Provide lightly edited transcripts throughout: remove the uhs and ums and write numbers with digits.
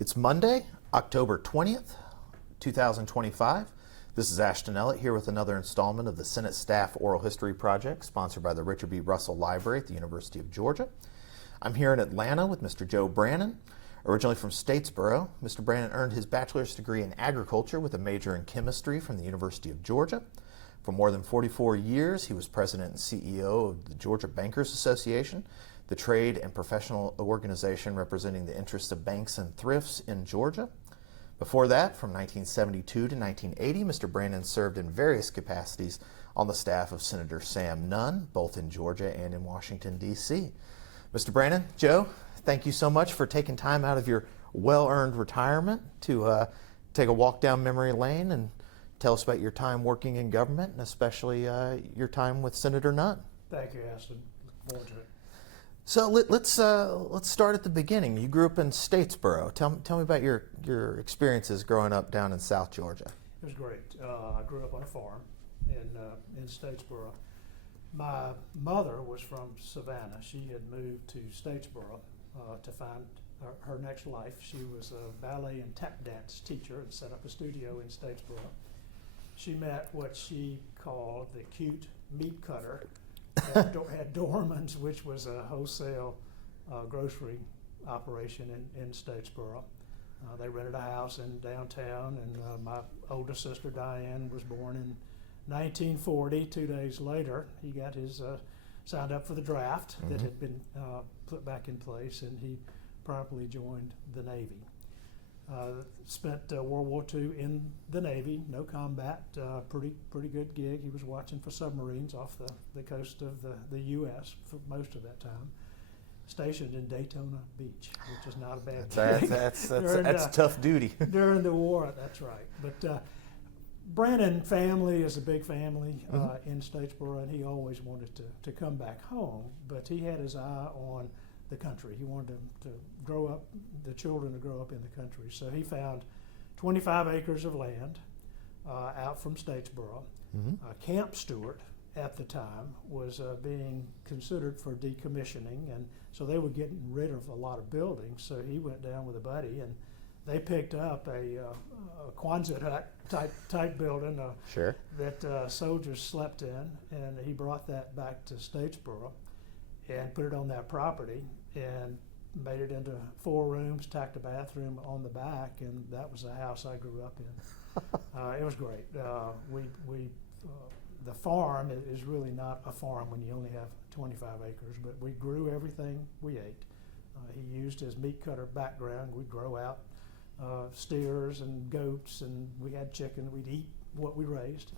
It's Monday, October 20th, 2025. This is Ashton Ellett here with another installment of the Senate Staff Oral History Project, sponsored by the Richard B. Russell Library at the University of Georgia. I'm here in Atlanta with Mr. Joe Brannen. Originally from Statesboro, Mr. Brannen earned his bachelor's degree in agriculture with a major in chemistry from the University of Georgia. For more than 44 years, he was president and CEO of the Georgia Bankers Association, the trade and professional organization representing the interests of banks and thrifts in Georgia. Before that, from 1972 to 1980, Mr. Brannen served in various capacities on the staff of Senator Sam Nunn, both in Georgia and in Washington, D.C. Mr. Brannen, Joe, thank you so much for taking time out of your well-earned retirement to take a walk down memory lane and tell us about your time working in government, and especially your time with Senator Nunn. Thank you, Ashton. Look forward to it. So let's start at the beginning. You grew up in Statesboro. Tell me about your experiences growing up down in South Georgia. It was great. I grew up on a farm in Statesboro. My mother was from Savannah. She had moved to Statesboro to find her next life. She was a ballet and tap dance teacher and set up a studio in Statesboro. She met what she called the cute meat cutter at Dorman's, which was a wholesale grocery operation in Statesboro. They rented a house in downtown, and my older sister Diane was born in 1940. 2 days later, he got his signed up for the draft that had been put back in place, and he promptly joined the Navy. Spent World War II in the Navy, no combat, pretty good gig. He was watching for submarines off the coast of the U.S. for most of that time. Stationed in Daytona Beach, which is not a bad gig. That's tough duty. During the war, that's right. But Brannen family is a big family in Statesboro, and he always wanted to come back home, but he had his eye on the country. He wanted the children to grow up in the country. So he found 25 acres of land out from Statesboro. Camp Stewart at the time was being considered for decommissioning, and so they were getting rid of a lot of buildings. So he went down with a buddy, and they picked up a Quonset hut type building that soldiers slept in, and he brought that back to Statesboro and put it on that property and made it into 4 rooms, tacked a bathroom on the back, and that was the house I grew up in. It was great. The farm is really not a farm when you only have 25 acres, but we grew everything we ate. He used his meat cutter background. We'd grow out steers and goats, and we had chicken. We'd eat what we raised.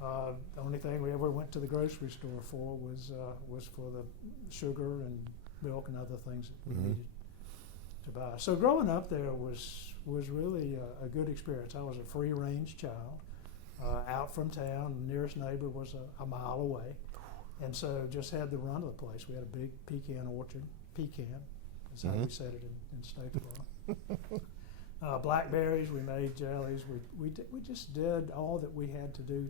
The only thing we ever went to the grocery store for was for the sugar and milk and other things that we needed to buy. So growing up there was really a good experience. I was a free-range child, out from town. The nearest neighbor was a mile away, and so just had the run of the place. We had a big pecan orchard. Pecan is how we said it in Statesboro. Blackberries, we made jellies. We just did all that we had to do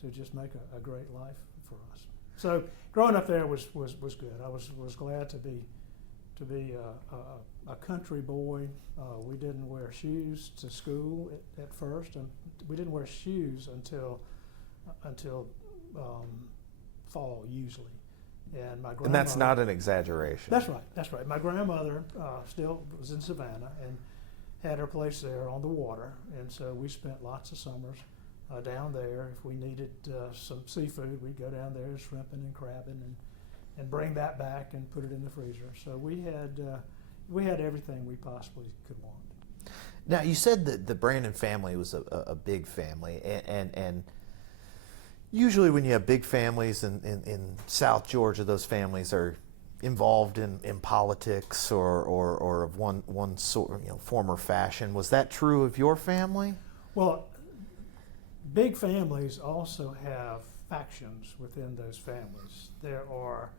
to just make a great life for us. So growing up there was good. I was glad to be a country boy. We didn't wear shoes to school at first, and we didn't wear shoes until fall usually. And my grandmother, And that's not an exaggeration. That's right. My grandmother still was in Savannah and had her place there on the water, and so we spent lots of summers down there. If we needed some seafood, we'd go down there shrimping and crabbing and bring that back and put it in the freezer. So we had everything we possibly could want. Now, you said that the Brannen family was a big family, and usually when you have big families in South Georgia, those families are involved in politics or of one sort, form or fashion. Was that true of your family? Well, big families also have factions within those families. There are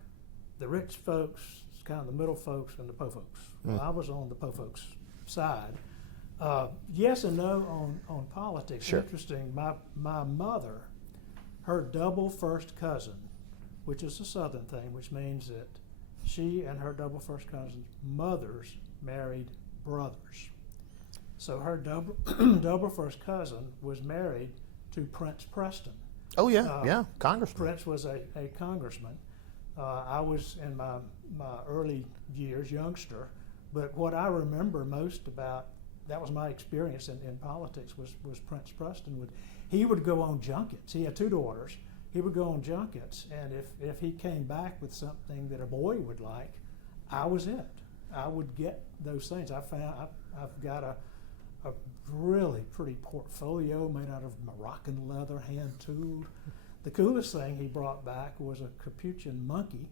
the rich folks, kind of the middle folks, and the po folks. Well, I was on the po folks side. Yes and no on politics. Sure. Interesting. My mother, her double first cousin, which is a Southern thing, which means that she and her double first cousin's mothers married brothers. So her double first cousin was married to Prince Preston. Oh yeah, congressman. Prince was a congressman. I was in my early years, youngster, but what I remember most about, that was my experience in politics, was Prince Preston. He would go on junkets. He had 2 daughters. He would go on junkets, and if he came back with something that a boy would like, I was it. I would get those things. I've got a really pretty portfolio made out of Moroccan leather, hand tooled. The coolest thing he brought back was a Capuchin monkey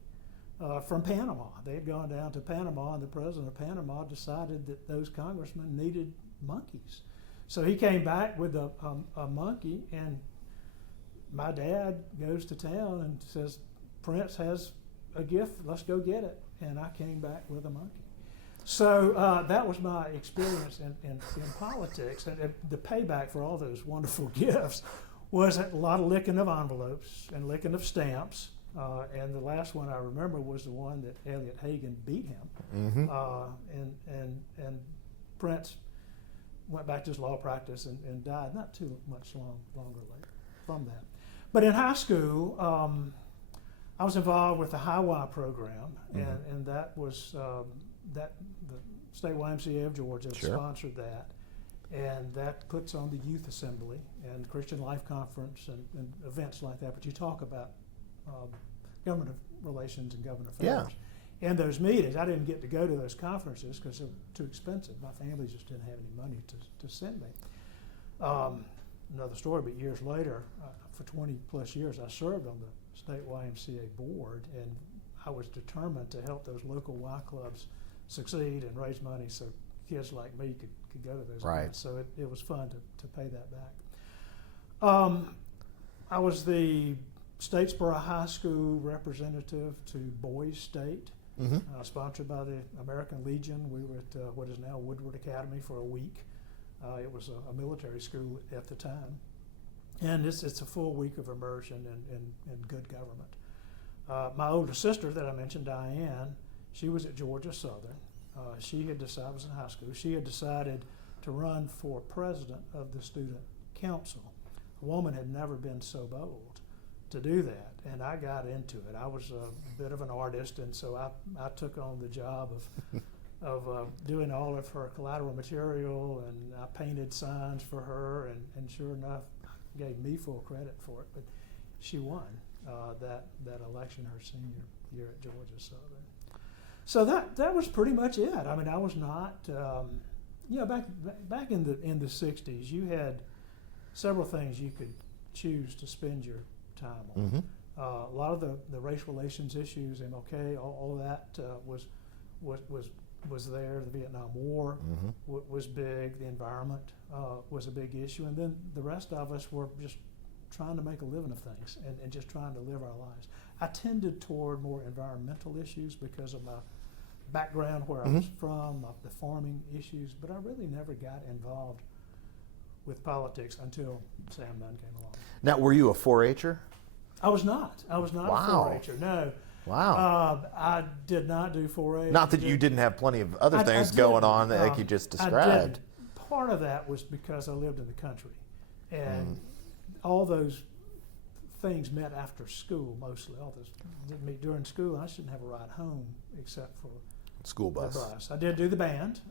from Panama. They had gone down to Panama, and the president of Panama decided that those congressmen needed monkeys. So he came back with a monkey, and my dad goes to town and says, Prince has a gift, let's go get it. And I came back with a monkey. So that was my experience in politics. And the payback for all those wonderful gifts was a lot of licking of envelopes and licking of stamps. And the last one I remember was the one that Ellett Hagen beat him. And Prince went back to his law practice and died not too much longer later from that. But in high school, I was involved with the Highway program, and that was the State YMCA of Georgia sponsored that, and that puts on the Youth Assembly and Christian Life Conference and events like that. But you talk about government relations and government affairs. In those meetings, I didn't get to go to those conferences because they were too expensive. My family just didn't have any money to send me. Another story, but years later, for 20 plus years, I served on the State YMCA board, and I was determined to help those local Y clubs succeed and raise money so kids like me could go to those events. So it was fun to pay that back. I was the Statesboro High School representative to Boys State, sponsored by the American Legion. We were at what is now Woodward Academy for a week. It was a military school at the time. And it's a full week of immersion in good government. My older sister that I mentioned, Diane, she was at Georgia Southern. She had decided, I was in high school, she had decided to run for president of the student council. A woman had never been so bold to do that, and I got into it. I was a bit of an artist, and so I took on the job of doing all of her collateral material, and I painted signs for her, and sure enough, gave me full credit for it, but she won that election her senior year at Georgia Southern. So that was pretty much it. I mean, I was not, back in the 60s, you had several things you could choose to spend your time on. A lot of the race relations issues, MLK, all of that was there. The Vietnam War was big. The environment was a big issue, and then the rest of us were just trying to make a living of things and just trying to live our lives. I tended toward more environmental issues because of my background, where I was from, the farming issues, but I really never got involved with politics until Sam Nunn came along. Now, were you a 4-H'er? I was not. I was not a 4-H'er, no. Wow. I did not do 4-H. Not that you didn't have plenty of other things going on like you just described. I did. Part of that was because I lived in the country, and all those things met after school mostly. All those didn't meet during school, and I shouldn't have a ride home except for school bus. The bus. I did do the band.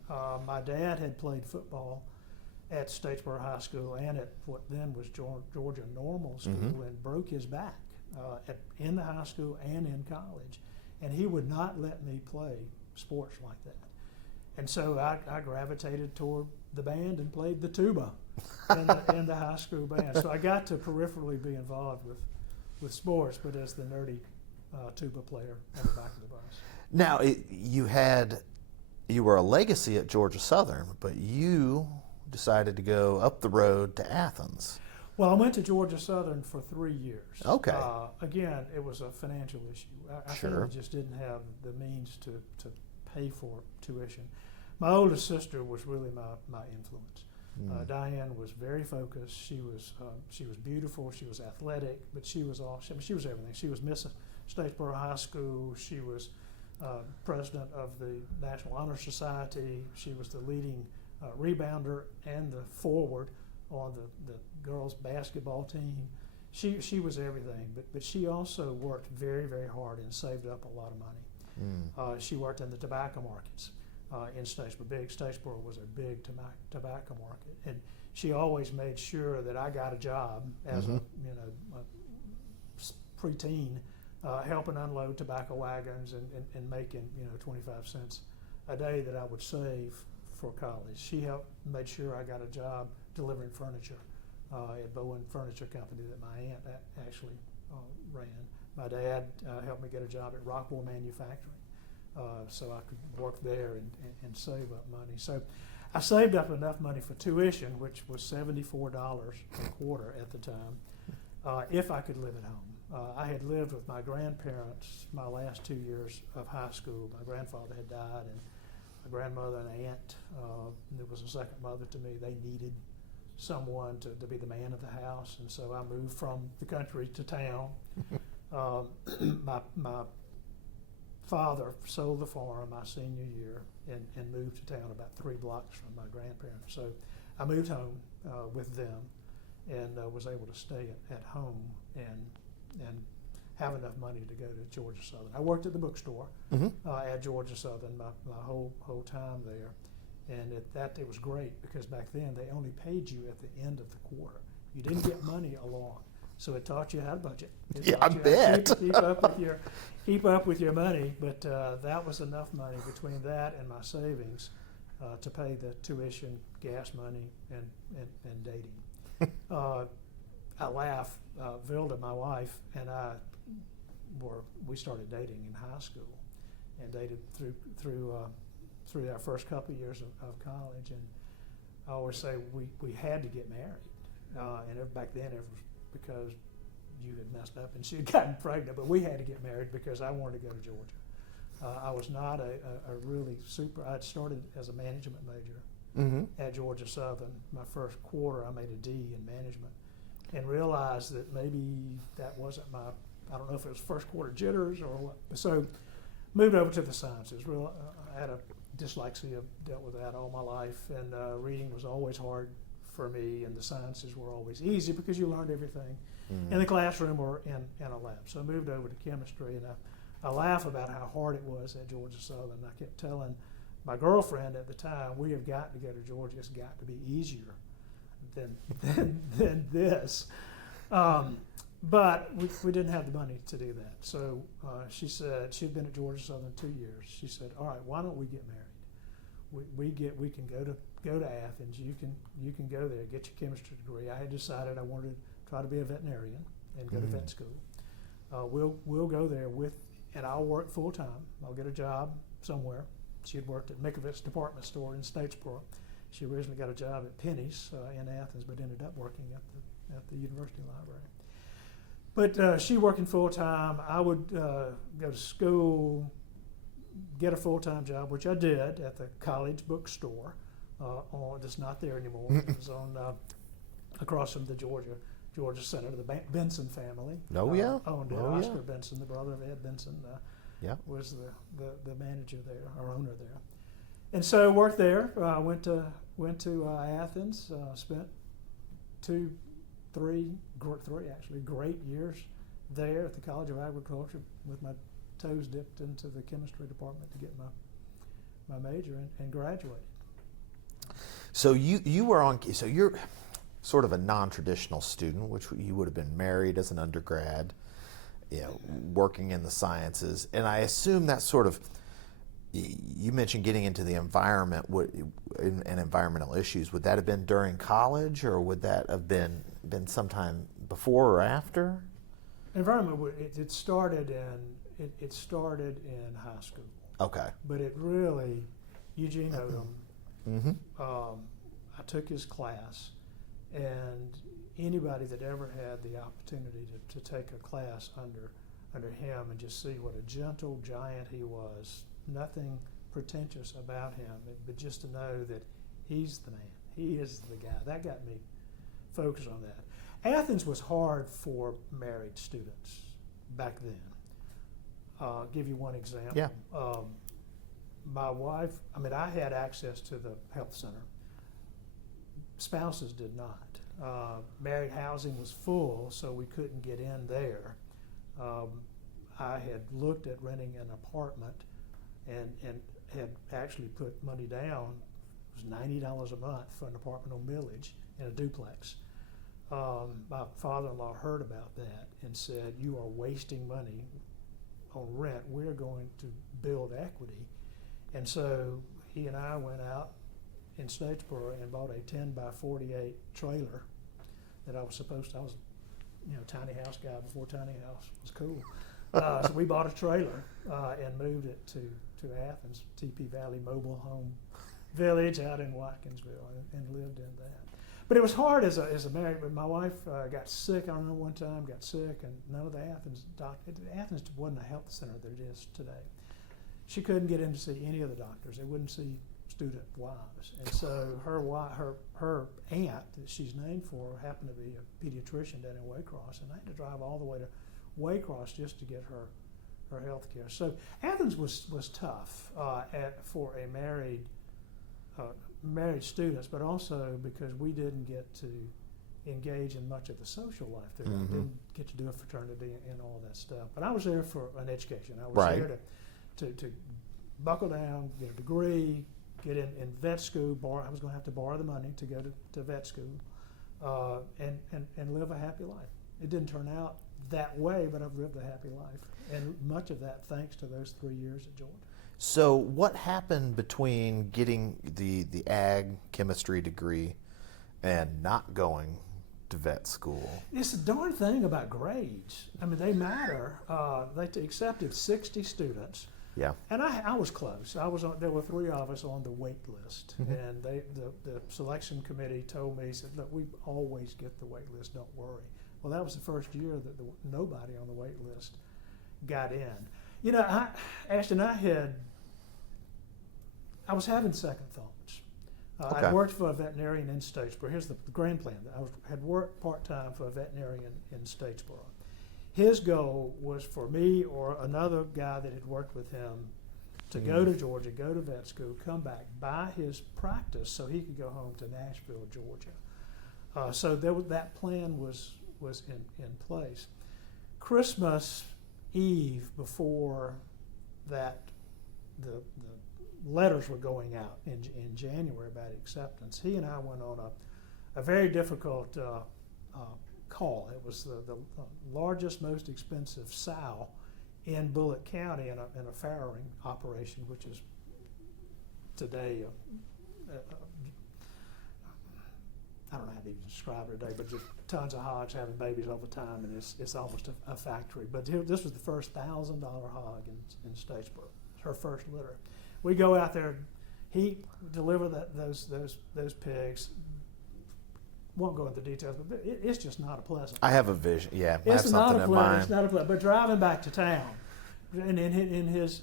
My dad had played football at Statesboro High School and at what then was Georgia Normal School, and broke his back in the high school and in college, and he would not let me play sports like that. And so I gravitated toward the band and played the tuba in the high school band. So I got to peripherally be involved with sports, but as the nerdy tuba player on the back of the bus. Now, you were a legacy at Georgia Southern, but you decided to go up the road to Athens. Well, I went to Georgia Southern for 3 years. Okay. Again, it was a financial issue. I Sure. just didn't have the means to pay for tuition. My oldest sister was really my influence. Diane was very focused. She was beautiful. She was athletic, but she was everything. She was Miss Statesboro High School. She was president of the National Honor Society. She was the leading rebounder and the forward on the girls' basketball team. She was everything, but she also worked very, very hard and saved up a lot of money. She worked in the tobacco markets in Statesboro. Statesboro was a big tobacco market, and she always made sure that I got a job as a preteen, helping unload tobacco wagons and making 25 cents a day that I would save for college. She made sure I got a job delivering furniture at Bowen Furniture Company that my aunt actually ran. My dad helped me get a job at Rockwell Manufacturing, so I could work there and save up money. So I saved up enough money for tuition, which was $74 a quarter at the time, if I could live at home. I had lived with my grandparents my last 2 years of high school. My grandfather had died, and my grandmother and aunt, that was a second mother to me, they needed someone to be the man of the house, and so I moved from the country to town. My father sold the farm my senior year and moved to town about 3 blocks from my grandparents. So I moved home with them and was able to stay at home and have enough money to go to Georgia Southern. I worked at the bookstore at Georgia Southern my whole time there. And it was great because back then they only paid you at the end of the quarter. You didn't get money along, so it taught you how to budget. I bet. Keep up with your money. But that was enough money between that and my savings to pay the tuition, gas money, and dating. I laugh. Vilda, my wife, and I we started dating in high school, and dated through our first couple of years of college. And I always say we had to get married, and back then it was because you had messed up and she had gotten pregnant, but we had to get married because I wanted to go to Georgia. I was not a really super, I'd started as a management major at Georgia Southern. My first quarter I made a D in management and realized that maybe that wasn't I don't know if it was first quarter jitters or what. So moved over to the sciences. I had a dyslexia, dealt with that all my life, and reading was always hard for me, and the sciences were always easy because you learned everything in the classroom or in a lab. So I moved over to chemistry, and I laugh about how hard it was at Georgia Southern. I kept telling my girlfriend at the time, we have got to go to Georgia. It's got to be easier than this. But we didn't have the money to do that. So she said, she'd been at Georgia Southern 2 years. She said, all right, why don't we get married? We can go to Athens. You can go there, get your chemistry degree. I had decided I wanted to try to be a veterinarian and go to vet school. We'll go there and I'll work full time. I'll get a job somewhere. She had worked at Mikovic's department store in Statesboro. She originally got a job at Penny's in Athens, but ended up working at the university library. But she working full time. I would go to school, get a full-time job, which I did at the college bookstore. It's not there anymore. It was on across from the Georgia Center. The Benson family owned it. Oscar Benson, the brother of Ed Benson, was the manager there, or owner there. And so worked there. Went to Athens. Spent three actually great years there at the College of Agriculture with my toes dipped into the chemistry department to get my major and graduated. So you're sort of a non-traditional student, which you would have been married as an undergrad, working in the sciences, and I assume that sort of, you mentioned getting into the environment and environmental issues. Would that have been during college, or would that have been sometime before or after? Environment, it started in high school. Okay. But it really, Eugene Odom, I took his class, and anybody that ever had the opportunity to take a class under him and just see what a gentle giant he was, nothing pretentious about him, but just to know that he's the man, he is the guy, that got me focused on that. Athens was hard for married students back then. I'll give you one example. Yeah. My wife, I had access to the health center spouses did not. Married housing was full, so we couldn't get in there. I had looked at renting an apartment and had actually put money down. It was $90 a month for an apartment on Millage in a duplex. My father-in-law heard about that and said, "You are wasting money on rent. We're going to build equity." And so he and I went out in Statesboro and bought a 10 by 48 trailer that I was, tiny house guy before tiny house was cool. So we bought a trailer and moved it to Athens, TP Valley Mobile Home Village out in Watkinsville, and lived in that. But it was hard as a married. But my wife got sick. I remember one time got sick, and none of the Athens wasn't a health center that it is today. She couldn't get in to see any of the doctors. They wouldn't see student wives, and so her aunt that she's named for happened to be a pediatrician down in Waycross, and I had to drive all the way to Waycross just to get her health care. So Athens was tough for a married students, but also because we didn't get to engage in much of the social life there. Mm-hmm. Didn't get to do a fraternity and all that stuff. But I was there for an education. I was Right. there to buckle down, get a degree, get in vet school. I was going to have to borrow the money to go to vet school, and live a happy life. It didn't turn out that way, but I've lived a happy life, and much of that thanks to those 3 years at Georgia. So what happened between getting the ag chemistry degree and not going to vet school? It's the darn thing about grades. I mean, they matter. They accepted 60 students. Yeah. And I was close. There were 3 of us on the wait list, Mm-hmm. and the selection committee told me, said, "Look, we always get the wait list. Don't worry." Well, that was the first year that nobody on the wait list got in. Ashton, I was having second thoughts. Okay. I worked for a veterinarian in Statesboro. Here's the grand plan. I had worked part-time for a veterinarian in Statesboro. His goal was for me or another guy that had worked with him to go to Georgia, go to vet school, come back, buy his practice so he could go home to Nashville, Georgia. So that plan was in place. Christmas Eve, before that, the letters were going out in January about acceptance. He and I went on a very difficult call. It was the largest, most expensive sow in Bullitt County in a farrowing operation, which is today I don't know how to even describe it today, but just tons of hogs having babies all the time, and it's almost a factory. But this was the first $1,000 hog in Statesboro. Her first litter. We go out there. He deliver those pigs. Won't go into details, but it's just not a pleasant. I have a vision. Yeah, I have It's not something a in pleasant. mind. It's not a pleasant. But driving back to town, and in his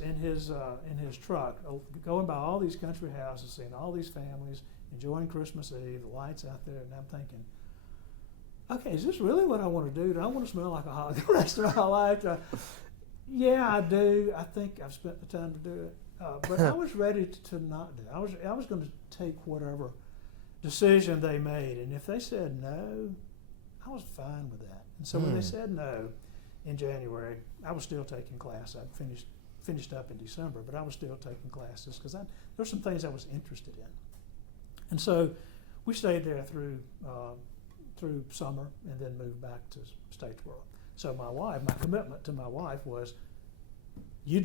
truck, going by all these country houses, seeing all these families enjoying Christmas Eve, the lights out there, and I'm thinking, okay, is this really what I want to do? Do I want to smell like a hog the rest of my life? Yeah, I do. I think I've spent the time to do it. But I was ready to not do it. I was going to take whatever decision they made, and if they said no, I was fine with that. And so when they said no in January, I was still taking class. I'd finished up in December, but I was still taking classes because there were some things I was interested in. And so we stayed there through summer and then moved back to Statesboro. So my commitment to my wife was, you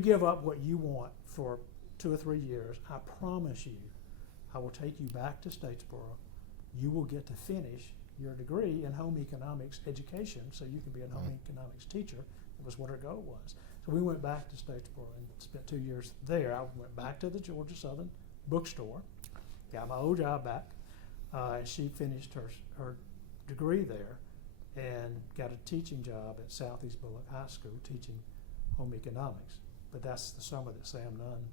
give up what you want for 2 or 3 years. I promise you, I will take you back to Statesboro. You will get to finish your degree in home economics education, so you can be a home economics teacher. That was what her goal was. So we went back to Statesboro and spent 2 years there. I went back to the Georgia Southern bookstore, got my old job back. She finished her degree there and got a teaching job at Southeast Bullock High School teaching home economics. But that's the summer that Sam Nunn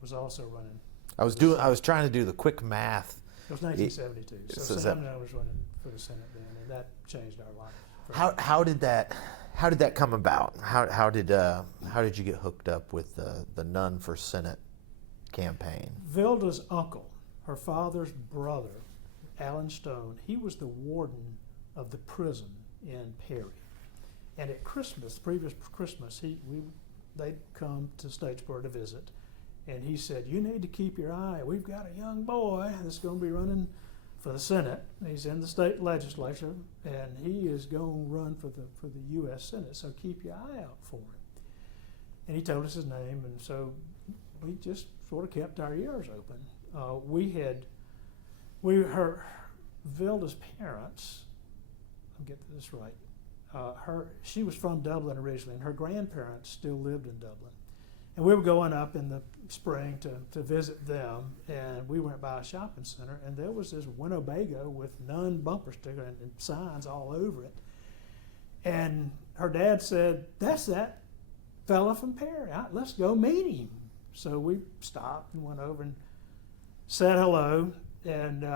was also running. I was trying to do the quick math. It was 1972. So Sam Nunn was running for the Senate then, and that changed our life. How did that come about? How did you get hooked up with the Nunn for Senate campaign? Vilda's uncle, her father's brother, Alan Stone. He was the warden of the prison in Perry. And at Christmas, previous Christmas, they'd come to Statesboro to visit. And he said, you need to keep your eye. We've got a young boy that's going to be running for the Senate. He's in the state legislature, and he is going to run for the U.S. Senate. So keep your eye out for him. And he told us his name, and so we just sort of kept our ears open. Vilda's parents, I'll get this right. She was from Dublin originally, and her grandparents still lived in Dublin. And we were going up in the spring to visit them, and we went by a shopping center, and there was this Winnebago with none bumper sticker and signs all over it. And her dad said, that's that fella from Perry. Let's go meet him. So we stopped and went over and said hello, and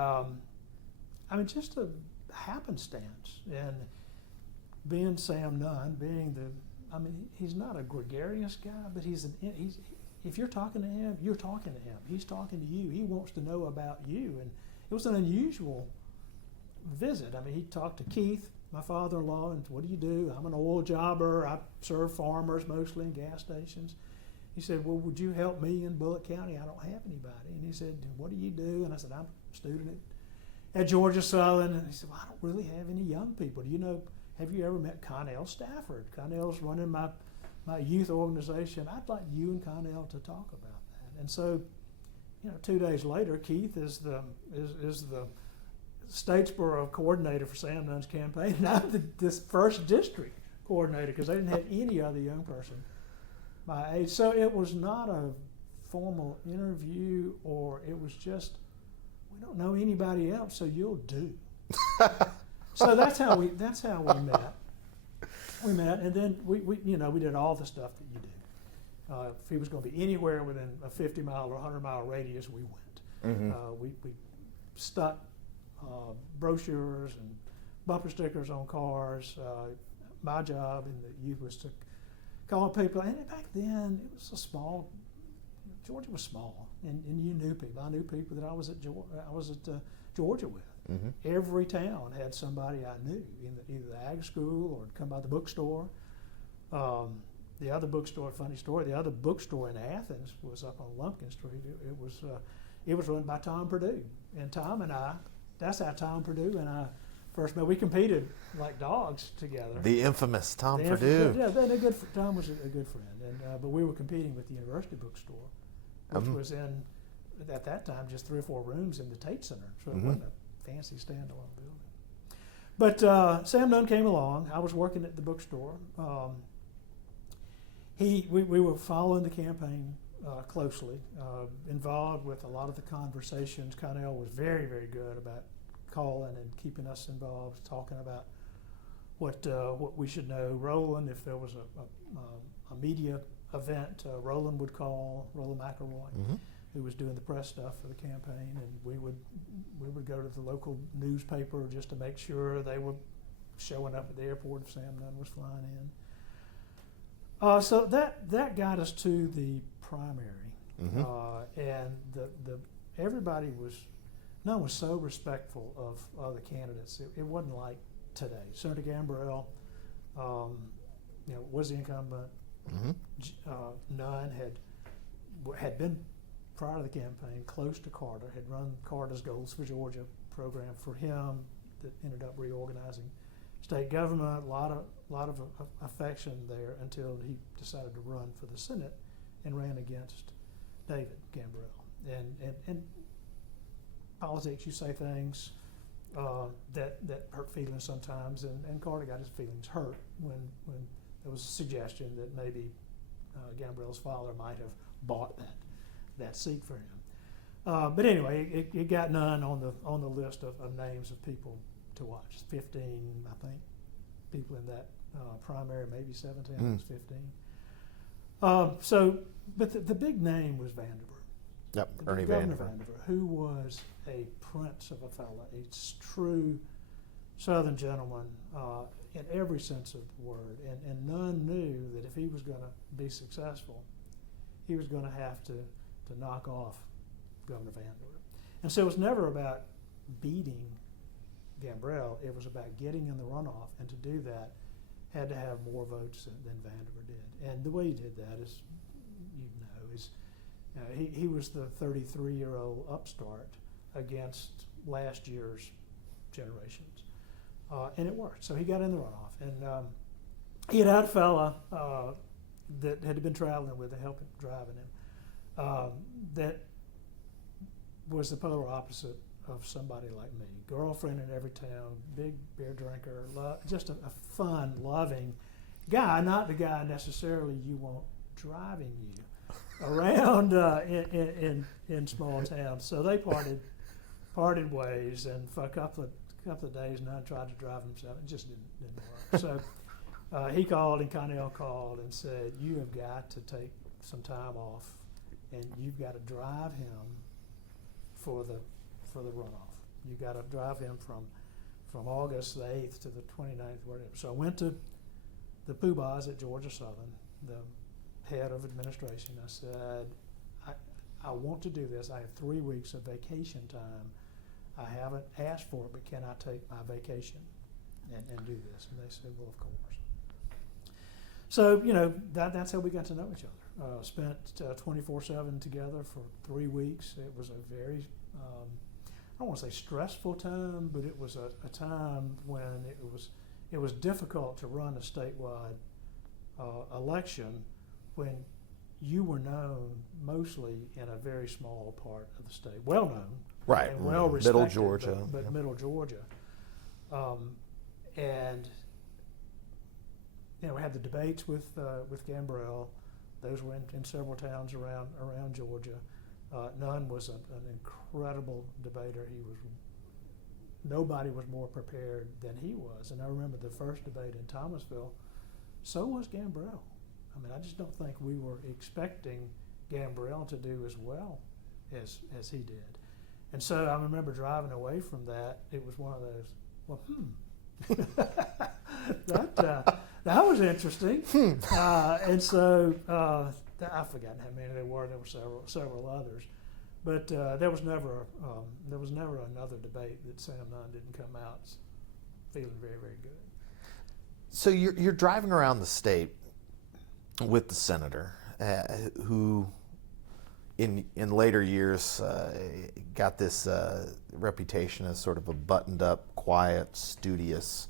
just a happenstance. And being Sam Nunn, he's not a gregarious guy, but if you're talking to him, you're talking to him. He's talking to you. He wants to know about you. And it was an unusual visit. He talked to Keith, my father-in-law, and what do you do? I'm an oil jobber. I serve farmers mostly in gas stations. He said, well, would you help me in Bullitt County? I don't have anybody. And he said, what do you do? And I said, I'm a student at Georgia Southern. And he said, well, I don't really have any young people. Have you ever met Connell Stafford? Connell's running my youth organization. I'd like you and Connell to talk about that. And so, 2 days later, Keith is the Statesboro coordinator for Sam Nunn's campaign, and I'm this first district coordinator because they didn't have any other young person my age. So it was not a formal interview, or it was just, we don't know anybody else, so you'll do. So that's how we met. We met, and then we did all the stuff that you do. If he was going to be anywhere within a 50-mile or 100-mile radius, we went. Mm-hmm. We stuck brochures and bumper stickers on cars. My job in the youth was to call people, and back then it was Georgia was small, and you knew people. I knew people that I was at Georgia with. Mm-hmm. Every town had somebody I knew in either the ag school or come by the bookstore. The other bookstore, funny story, the other bookstore in Athens was up on Lumpkin Street. It was run by Tom Perdue. And Tom and I, that's how Tom Perdue and I first met. We competed like dogs together. The infamous Tom Perdue. Yeah, Tom was a good friend. But we were competing with the University Bookstore, which was in, at that time, just 3 or 4 rooms in the Tate Center. So it wasn't a fancy standalone building. But Sam Nunn came along. I was working at the bookstore. We were following the campaign closely, involved with a lot of the conversations. Connell was very, very good about calling and keeping us involved, talking about what we should know. Roland, if there was a media event, Roland would call, Roland McElroy, who was doing the press stuff for the campaign, and we would go to the local newspaper just to make sure they were showing up at the airport if Sam Nunn was flying in. So that got us to the primary, and Nunn was so respectful of other candidates. It wasn't like today. Senator Gambrell, was the incumbent. Nunn had been, prior to the campaign, close to Carter, had run Carter's Goals for Georgia program for him that ended up reorganizing state government. A lot of affection there until he decided to run for the Senate and ran against David Gambrell. And politics, you say things that hurt feelings sometimes, and Carter got his feelings hurt when there was a suggestion that maybe Gambrell's father might have bought that seat for him. But anyway, it got Nunn on the list of names of people to watch. 15, I think, people in that primary, maybe 17, I was 15. But the big name was Vanderburg. Yep, Ernie Vanderburg, who was a prince of a fella, a true Southern gentleman in every sense of the word. And Nunn knew that if he was going to be successful, he was going to have to knock off Governor Vanderburg. And so it was never about beating Gambrell. It was about getting in the runoff, and to do that, had to have more votes than Vandiver did. And the way he did that is, he was the 33-year-old upstart against last year's generations, and it worked. So he got in the runoff, and he had had a fella that had been traveling with him, helping driving him, that was the polar opposite of somebody like me. Girlfriend in every town, big beer drinker, just a fun, loving guy, not the guy necessarily you want driving you around in small towns. So they parted ways, and for a couple of days, Nunn tried to drive himself. It just didn't work. So he called, and Connell called and said, "You have got to take some time off, and you've got to drive him for the runoff. You got to drive him from August the 8th to the 29th, whatever." So I went to the poobahs at Georgia Southern, the head of administration. I said, I want to do this. I have 3 weeks of vacation time. I haven't asked for it, but can I take my vacation and do this? And they said, well, of course. So, that's how we got to know each other. Spent 24/7 together for 3 weeks. It was a very, I don't want to say stressful time, but it was a time when it was difficult to run a statewide election when you were known mostly in a very small part of the state, well known, right, and well respected, middle Georgia, but yeah. Middle Georgia, and we had the debates with Gambrell. Those were in several towns around Georgia. Nunn was an incredible debater. Nobody was more prepared than he was. And I remember the first debate in Thomasville, so was Gambrell. I mean, I just don't think we were expecting Gambrell to do as well as he did. And so I remember driving away from that. It was one of those, that was interesting. And so I've forgotten how many there were. There were several others. But there was never another debate that Sam Nunn didn't come out feeling very, very good. So you're driving around the state with the senator, who in later years got this reputation as sort of a buttoned-up, quiet, studious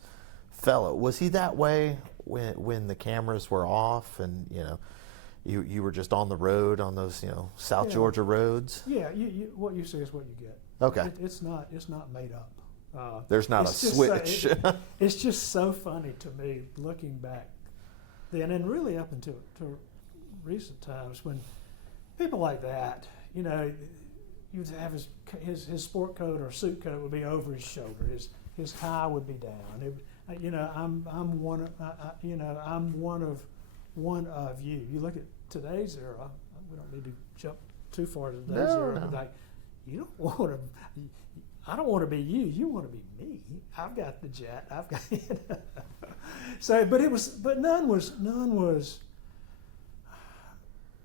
fellow. Was he that way when the cameras were off and you were just on the road on those South Georgia roads? Yeah, what you see is what you get. Okay, it's not made up. There's not a switch. It's just so funny to me looking back then, and really up until recent times, when people like that, you'd have his sport coat or suit coat would be over his shoulder, his tie would be down. I'm one of you. You look at today's era. We don't need to jump too far to today's era. No. Like, you don't want to. I don't want to be you. You want to be me. I've got the jet. I've got. So, but Nunn was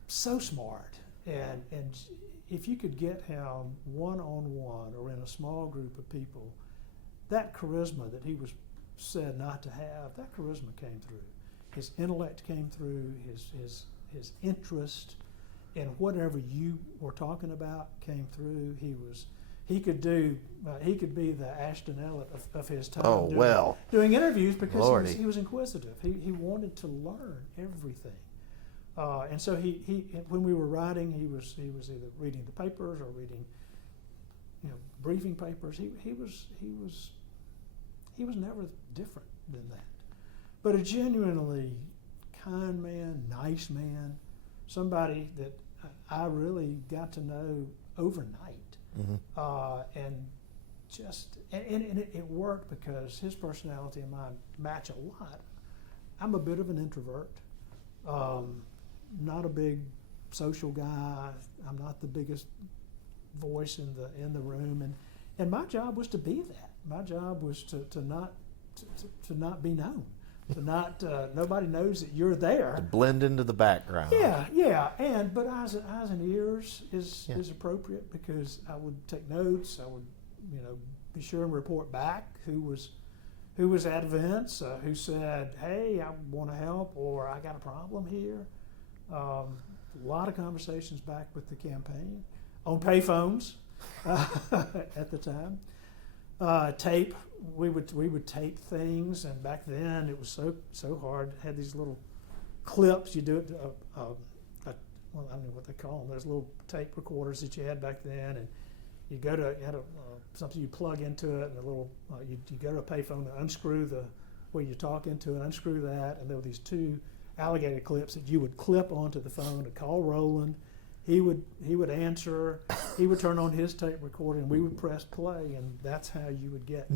so smart, and if you could get him one-on-one or in a small group of people, that charisma that he was said not to have, that charisma came through. His intellect came through. His interest in whatever you were talking about came through. He could be the Ashton Ellett of his time. Doing interviews because he was inquisitive. He wanted to learn everything, and so he when we were writing, he was either reading the papers or reading, briefing papers. He was never different than that, but a genuinely kind man, nice man, somebody that I really got to know overnight. Mm-hmm. And it worked because his personality and mine match a lot. I'm a bit of an introvert, not a big social guy. I'm not the biggest voice in the room, and my job was to be that. My job was to not be known, to not nobody knows that you're there. To blend into the background. Yeah, but eyes and ears is appropriate because I would take notes. I would be sure and report back who was at events, who said, hey, I want to help, or I got a problem here. A lot of conversations back with the campaign on payphones at the time. Tape, we would tape things, and back then it was so hard. It had these little clips. You do it, well, I don't know what they call them. There's little tape recorders that you had back then, and you go to something you plug into it, and a little you go to a payphone and unscrew where you talk into it, unscrew that, and there were these two alligator clips that you would clip onto the phone to call Roland. He would answer. He would turn on his tape recorder, and we would press play, and that's how you would get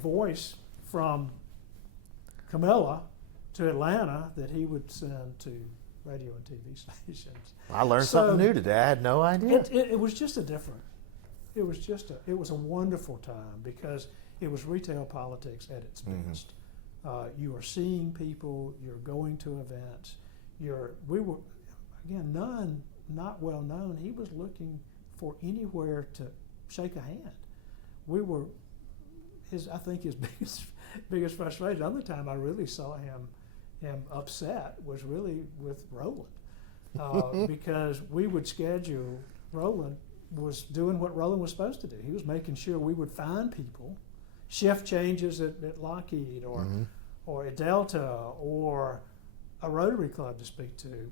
voice from Camilla to Atlanta that he would send to radio and TV stations. I learned something new today. I had no idea. It was just it was a wonderful time because it was retail politics at its best. You are seeing people. You're going to events. We were. Again, not well known. He was looking for anywhere to shake a hand. We were I think his biggest frustration. The other time I really saw him upset was really with Roland, because we would schedule. Roland was doing what Roland was supposed to do. He was making sure we would find people, shift changes at Lockheed or at Delta or a Rotary Club to speak to.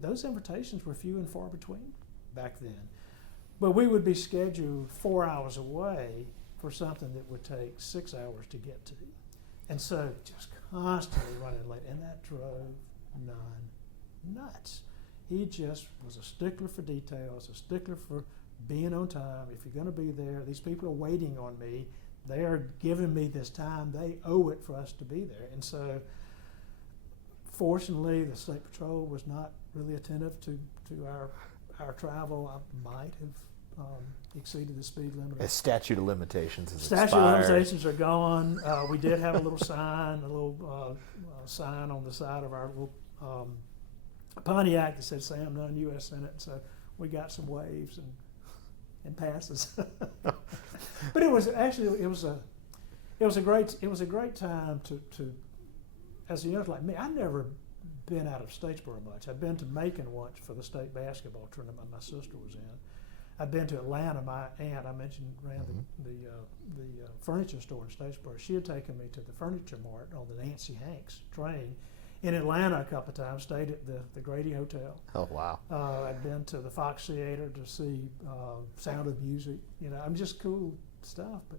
Those invitations were few and far between back then. But we would be scheduled 4 hours away for something that would take 6 hours to get to. And so just constantly running late. And that drove Nunn nuts. He just was a stickler for details, a stickler for being on time. If you're going to be there, these people are waiting on me. They are giving me this time. They owe it for us to be there. And so fortunately, the State Patrol was not really attentive to our travel. I might have exceeded the speed limit. A statute of limitations is Statute expired. of limitations are gone. We did have a little sign, sign on the side of our little Pontiac that said Sam Nunn, U.S. Senate. So we got some waves and passes. But it was a great time to as a young like me. I'd never been out of Statesboro much. I'd been to Macon once for the state basketball tournament my sister was in. I'd been to Atlanta. My aunt, I mentioned, ran the furniture store in Statesboro. She had taken me to the Furniture Mart on the Nancy Hanks train in Atlanta a couple of times, stayed at the Grady Hotel. Oh, wow. I'd been to the Fox Theater to see Sound of Music. I'm just cool stuff, but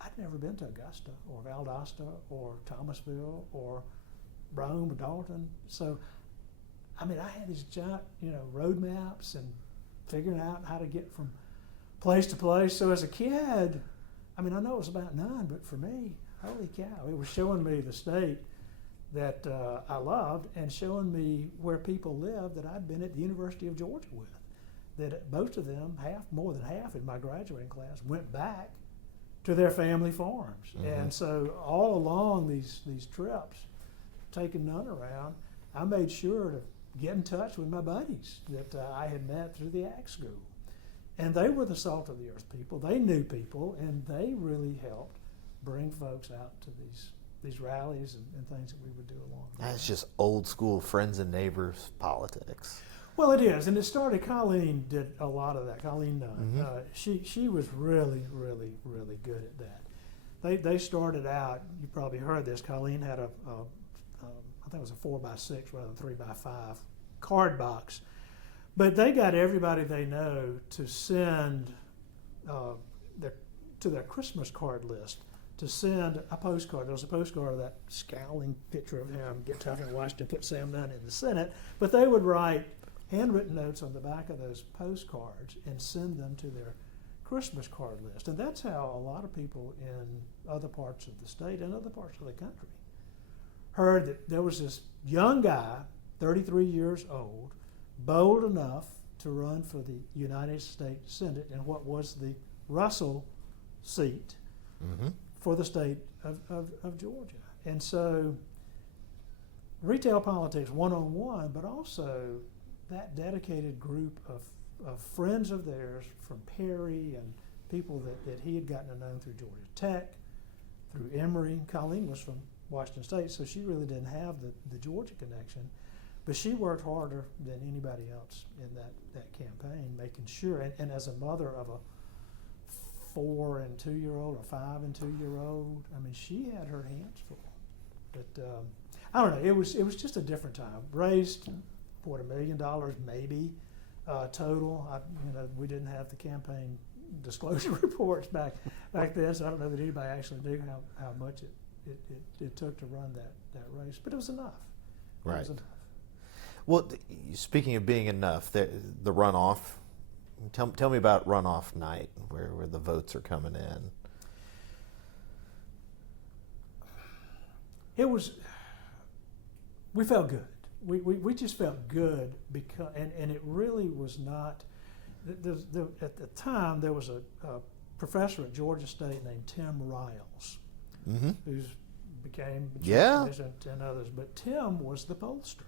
I'd never been to Augusta or Valdosta or Thomasville or Rome or Dalton. So, I had these giant, road maps and figuring out how to get from place to place. So as a kid, I know it was about Nunn, but for me, holy cow, it was showing me the state that I loved and showing me where people lived that I'd been at the University of Georgia with. That most of them, more than half in my graduating class, went back to their family farms. And so all along these trips, taking Nunn around, I made sure to get in touch with my buddies that I had met through the Ag School. And they were the salt of the earth people. They knew people, and they really helped bring folks out to these rallies and things that we would do along the way. That's just old school friends and neighbors politics. Well, it is, and it started. Colleen did a lot of that. Colleen Nunn, she was really, really, really good at that. They started out. You probably heard this. Colleen had I think it was a 4x6 rather than 3x5 card box, but they got everybody they know to send to their Christmas card list to send a postcard. There was a postcard of that scowling picture of him, get tough in Washington, put Sam Nunn in the Senate, but they would write handwritten notes on the back of those postcards and send them to their Christmas card list. And that's how a lot of people in other parts of the state and other parts of the country heard that there was this young guy, 33 years old, bold enough to run for the United States Senate in what was the Russell seat for the state of Georgia. And so retail politics one-on-one, but also that dedicated group of friends of theirs from Perry and people that he had gotten to know through Georgia Tech, through Emory. Colleen was from Washington State, so she really didn't have the Georgia connection. But she worked harder than anybody else in that campaign, making sure, and as a mother of a 4 and 2 year old, or 5 and 2 year old, I mean, she had her hands full. But I don't know, it was just a different time. Raised, what, $1 million maybe total. We didn't have the campaign disclosure reports back then, so I don't know that anybody actually knew how much it took to run that race. But it was enough. Right. It was enough. Well, speaking of being enough, the runoff. Tell me about runoff night, where the votes are coming in. We felt good. We just felt good because, and it really was not. At the time, there was a professor at Georgia State named Tim Riles, Mm-hmm. who's became Yeah. and others. But Tim was the pollster.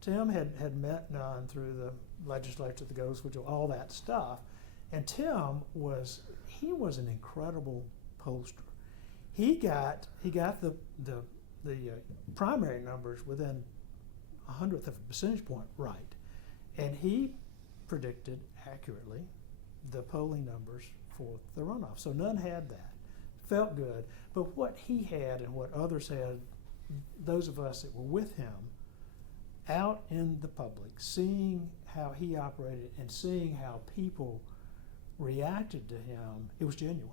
Tim had met Nunn through the legislature, the Ghost Vigil, all that stuff, and Tim was an incredible pollster. He got the primary numbers within 100th of a percentage point right, and he predicted accurately the polling numbers for the runoff. So Nunn had that, felt good. But what he had and what others had, those of us that were with him, out in the public, seeing how he operated and seeing how people reacted to him, it was genuine.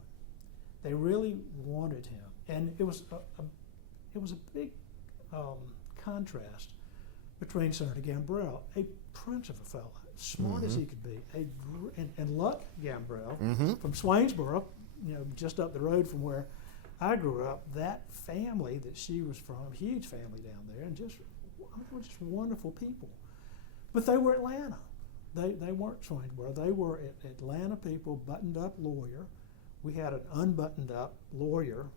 They really wanted him, and it was a big contrast between Senator Gambrell, a prince of a fellow, smart as he could be, and Luck Gambrell Mm-hmm. from Swainsboro, just up the road from where I grew up. That family that she was from, huge family down there, and they were just wonderful people. But they were Atlanta. They weren't Swainsboro. They were Atlanta people, buttoned up lawyer. We had an unbuttoned up lawyer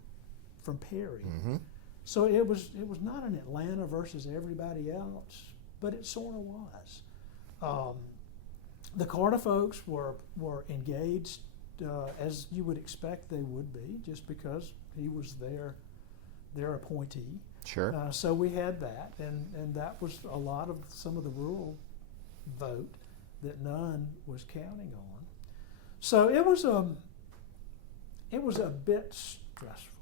from Perry. Mm-hmm. So it was not an Atlanta versus everybody else, but it sort of was. The Carter folks were engaged as you would expect they would be, just because he was their appointee. Sure. So we had that, and that was a lot of some of the rural vote that Nunn was counting on. So it was a bit stressful.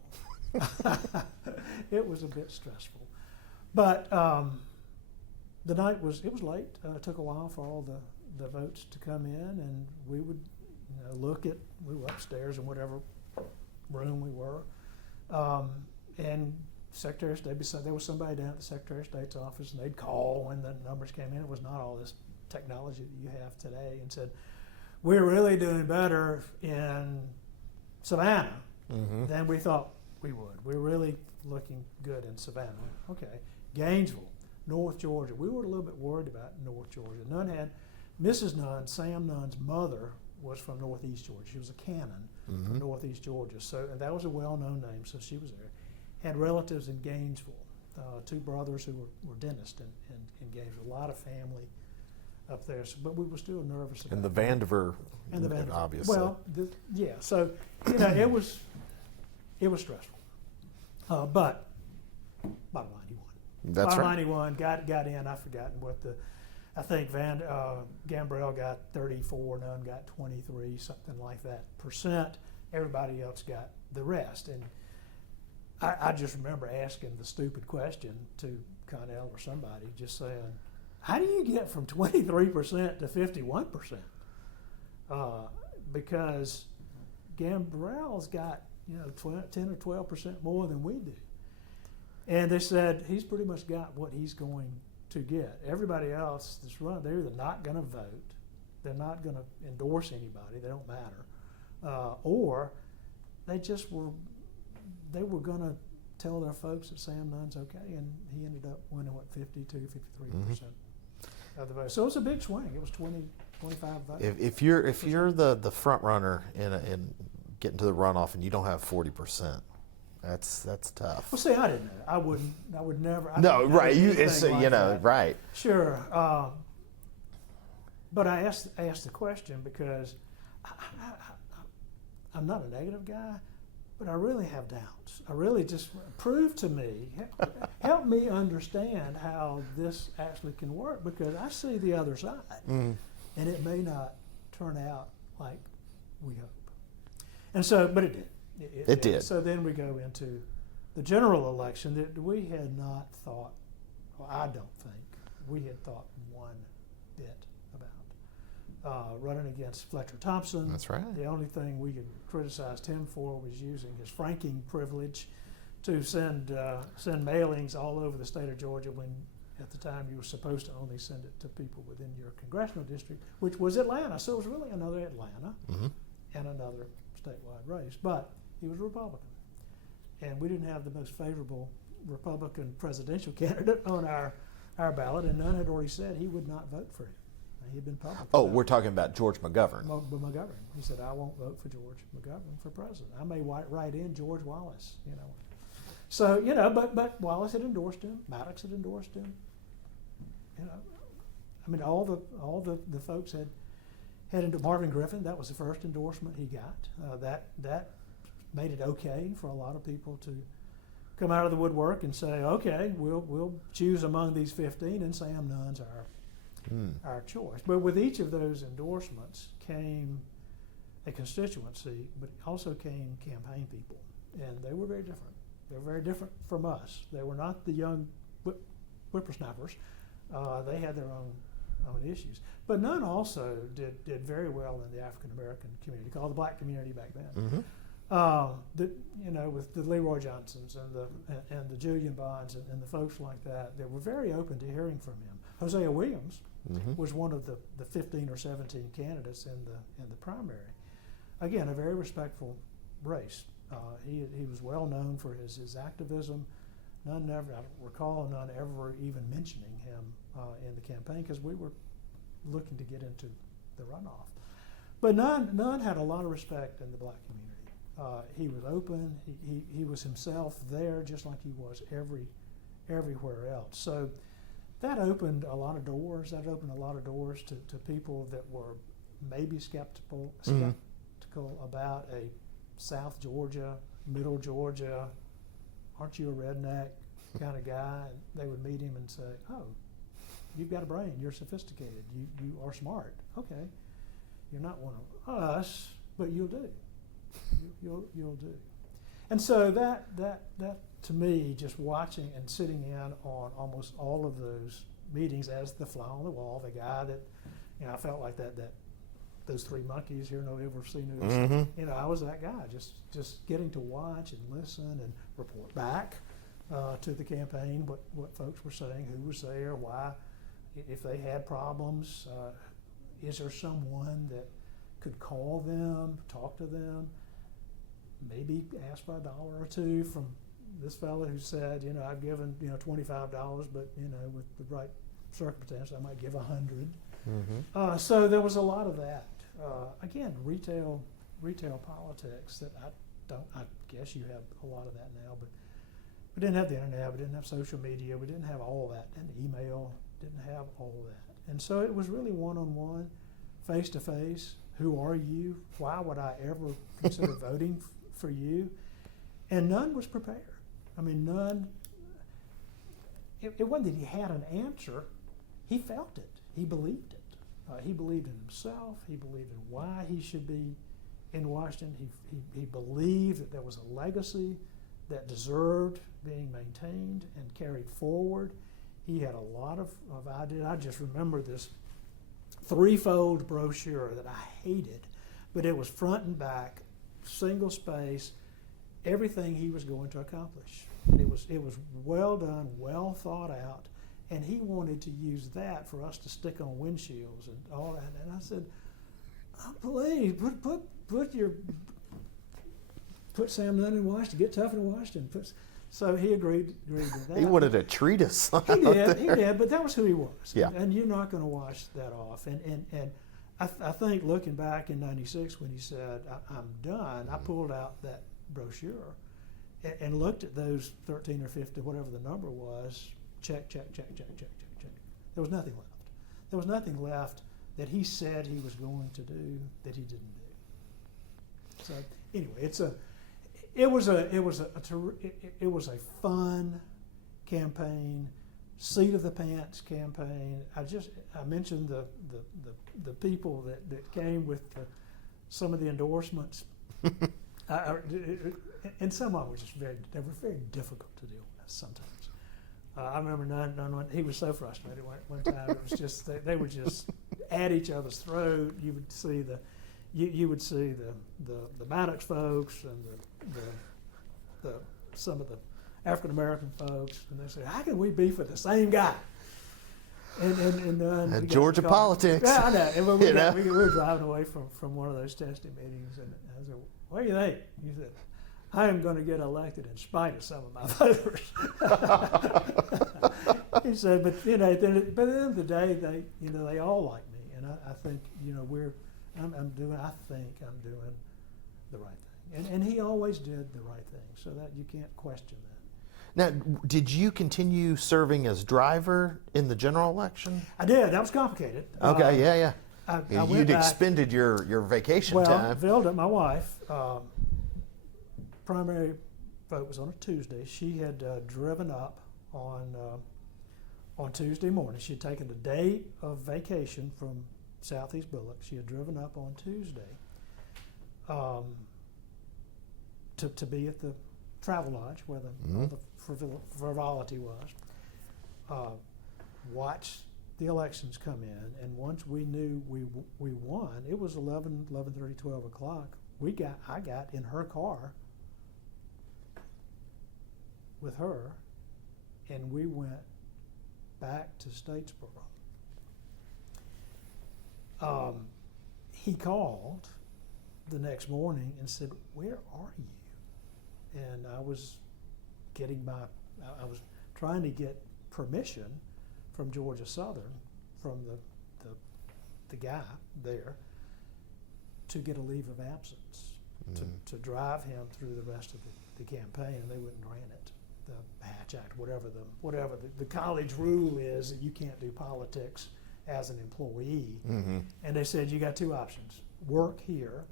It was a bit stressful, but the night was late. It took a while for all the votes to come in, and we would we were upstairs in whatever room we were, and Secretary of State, there was somebody down at the Secretary of State's office, and they'd call when the numbers came in. It was not all this technology that you have today, and said, "We're really doing better in Savannah Mm-hmm. than we thought we would. We're really looking good in Savannah." Okay. Gainesville, North Georgia. We were a little bit worried about North Georgia. Mrs. Nunn, Sam Nunn's mother, was from Northeast Georgia. She was a canon Mm-hmm. from Northeast Georgia. So, and that was a well-known name, so she was there. Had relatives in Gainesville, 2 brothers who were dentists in Gainesville. A lot of family up there, so, but we were still nervous about And the it. Vandiver, And the Vanderbilt. obviously. Well, yeah. So it was stressful, but bottom line, he won. That's bottom right. line, he won. Got in. I've forgotten what I think Gambrell got 34, Nunn got 23, something like that percent. Everybody else got the rest, and I just remember asking the stupid question to Connell or somebody, just saying, "How do you get from 23% to 51%?" Because Gambrell's got 10 or 12% more than we do, and they said he's pretty much got what he's going to get. Everybody else that's run, they're either not going to vote, they're not going to endorse anybody, they don't matter, or they were going to tell their folks that Sam Nunn's okay, and he ended up winning 52, 53% of the vote. So it was a big swing. It was 25 votes. If you're the front runner in getting to the runoff and you don't have 40%, that's tough. Well, see, I didn't know. I would never. I No, didn't know right. anything like that. Right. Sure. But I asked the question because I'm not a negative guy, but I really have doubts. I really just prove to me, help me understand how this actually can work, because I see the other side, and it may not turn out like we hope. And so, but it did. It did. So then we go into the general election that we had not thought, well, I don't think we had thought one bit about. Running against Fletcher Thompson. That's right. The only thing we had criticized him for was using his franking privilege to send mailings all over the state of Georgia, when at the time you were supposed to only send it to people within your congressional district, which was Atlanta. So it was really another Atlanta and another statewide race. But he was a Republican. And we didn't have the most favorable Republican presidential candidate on our ballot, and none had already said he would not vote for him. He had been public. Oh, we're talking about George McGovern. McGovern. He said, I won't vote for George McGovern for president. I may write in George Wallace, So, but Wallace had endorsed him. Maddox had endorsed him. I mean, all the folks had into Marvin Griffin. That was the first endorsement he got. That made it okay for a lot of people to come out of the woodwork and say, okay, we'll choose among these 15, and Sam Nunn's our choice. But with each of those endorsements came a constituency, but also came campaign people, and they were very different. They were very different from us. They were not the young whippersnappers. They had their own issues. But Nunn also did very well in the African American community, called the black community back then. With the Leroy Johnsons and the Julian Bonds and the folks like that, they were very open to hearing from him. Hosea Williams was one of the 15 or 17 candidates in the primary. Again, a very respectful race. He was well known for his activism. I don't recall Nunn ever even mentioning him in the campaign, because we were looking to get into the runoff. But Nunn had a lot of respect in the black community. He was open. He was himself there, just like he was everywhere else. So that opened a lot of doors. That opened a lot of doors to people that were maybe skeptical about a South Georgia, Middle Georgia, aren't you a redneck kind of guy? And they would meet him and say, oh, you've got a brain. You're sophisticated. You are smart. Okay, you're not one of us, but you'll do. You'll do. And so that to me, just watching and sitting in on almost all of those meetings as the fly on the wall, the guy that, I felt like that those three monkeys here, no ever seen news. I was that guy, just getting to watch and listen and report back to the campaign what folks were saying, who was there, why, if they had problems, is there someone that could call them, talk to them, maybe ask for $1 or $2 from this fellow who said, I've given $25, but with the right circumstance, I might give 100. So there was a lot of that. Again, retail politics that I guess you have a lot of that now, but we didn't have the internet, we didn't have social media, we didn't have all that, and email, didn't have all that. And so it was really one-on-one, face-to-face. Who are you? Why would I ever consider voting for you? And Nunn was prepared. I mean, Nunn, it wasn't that he had an answer, he felt it, he believed it. He believed in himself. He believed in why he should be in Washington. He believed that there was a legacy that deserved being maintained and carried forward. He had a lot of ideas. I just remember this threefold brochure that I hated, but it was front and back, single space, everything he was going to accomplish. And it was well done, well thought out. And he wanted to use that for us to stick on windshields and all that. And I said, oh, please, put Sam Nunn in Washington, get tough in Washington. So he agreed with that. He wanted a treatise. He did, but that was who he was. Yeah. And you're not going to wash that off. And I think looking back in '96 when he said, I'm done, I pulled out that brochure and looked at those 13 or 15, whatever the number was, check. There was nothing left. There was nothing left that he said he was going to do that he didn't do. So anyway, it was a fun campaign, seat of the pants campaign. I mentioned the people that came with some of the endorsements. And some of them were just they were very difficult to deal with sometimes. I remember he was so frustrated one time. It was just they were just at each other's throat. You would see the Maddox folks and some of the African American folks, and they say, "How can we beef with the same guy?" And Georgia politics. Yeah, I know. And we were driving away from one of those testing meetings, and I said, "What do you think?" He said, "I am going to get elected in spite of some of my voters." He said, "But at the end of the day, they all like me, and I think I'm doing the right thing." And he always did the right thing, so that you can't question that. Now, did you continue serving as driver in the general election? I did. That was complicated. Okay, yeah. You'd back, expended your vacation time. Vilda, my wife, primary vote was on a Tuesday. She had driven up on Tuesday morning. She had taken a day of vacation from Southeast Bullock. She had driven up on Tuesday to be at the Travel Lodge where all the frivolity was. Watch the elections come in, and once we knew we won, it was 11:30, 12 o'clock. I got in her car with her, and we went back to Statesboro. He called the next morning and said, "Where are you?" And I was trying to get permission from Georgia Southern, from the guy there, to get a leave of absence to drive him through the rest of the campaign, and they wouldn't grant it. The Hatch Act, whatever the college rule is, that you can't do politics as an employee. Mm-hmm. And they said, "You got two options: work here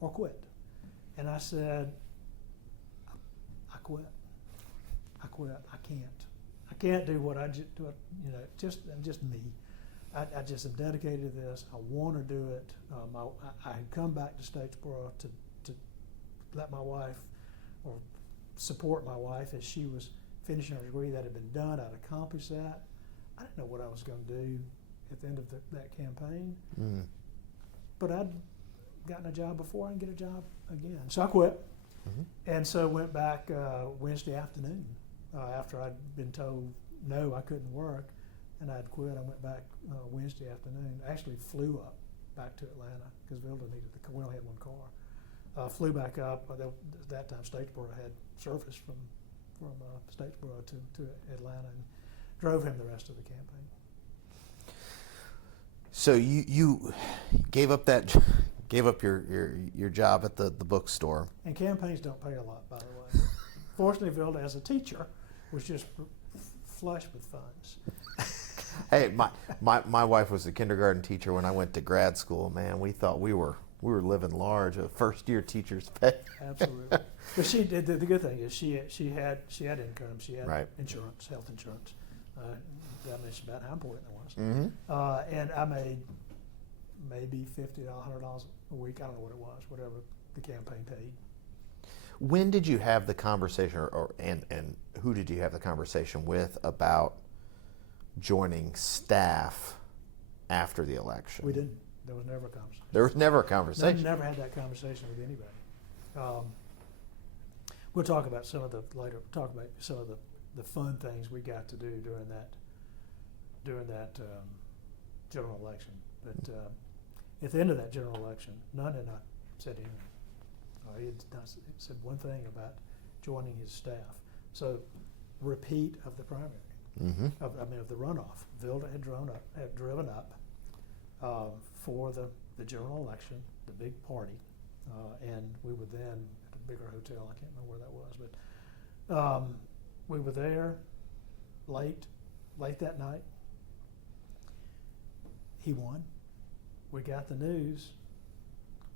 or quit." And I said, "I quit. I can't do what I just do. I'm just me. I just am dedicated to this. I want to do it." I had come back to Statesboro to let my wife, or support my wife as she was finishing her degree. That had been done. I'd accomplished that. I didn't know what I was going to do at the end of that campaign. Mm. But I'd gotten a job before I can get a job again. So I quit. Mm-hmm. And so went back Wednesday afternoon after I'd been told no, I couldn't work, and I'd quit. I went back Wednesday afternoon. Actually flew up back to Atlanta because Vilda needed we only had one car. Flew back up. At that time, Statesboro had service from Statesboro to Atlanta, and drove him the rest of the campaign. So you gave up your job at the bookstore. And campaigns don't pay a lot, by the way. Fortunately, Vilda, as a teacher, was just flush with funds. Hey, my wife was a kindergarten teacher when I went to grad school. Man, we thought we were living large. A first year teacher's pay. Absolutely. But she did. The good thing is she had income. She had right. insurance, health insurance. That mentioned about how important it was. Mm-hmm. And I made maybe $50, $100 a week. I don't know what it was. Whatever the campaign paid. When did you have the conversation, and who did you have the conversation with about joining staff after the election? We didn't. There was never a conversation. There was never a conversation. Never had that conversation with anybody. We'll talk about some of the fun things we got to do during that general election. But at the end of that general election, none had not said anything. He had not said one thing about joining his staff. So, repeat of the primary, Mm-hmm. of the runoff. Vilda had driven up for the general election, the big party, and we were then at a bigger hotel. I can't remember where that was, but we were there late that night. He won. we got the news,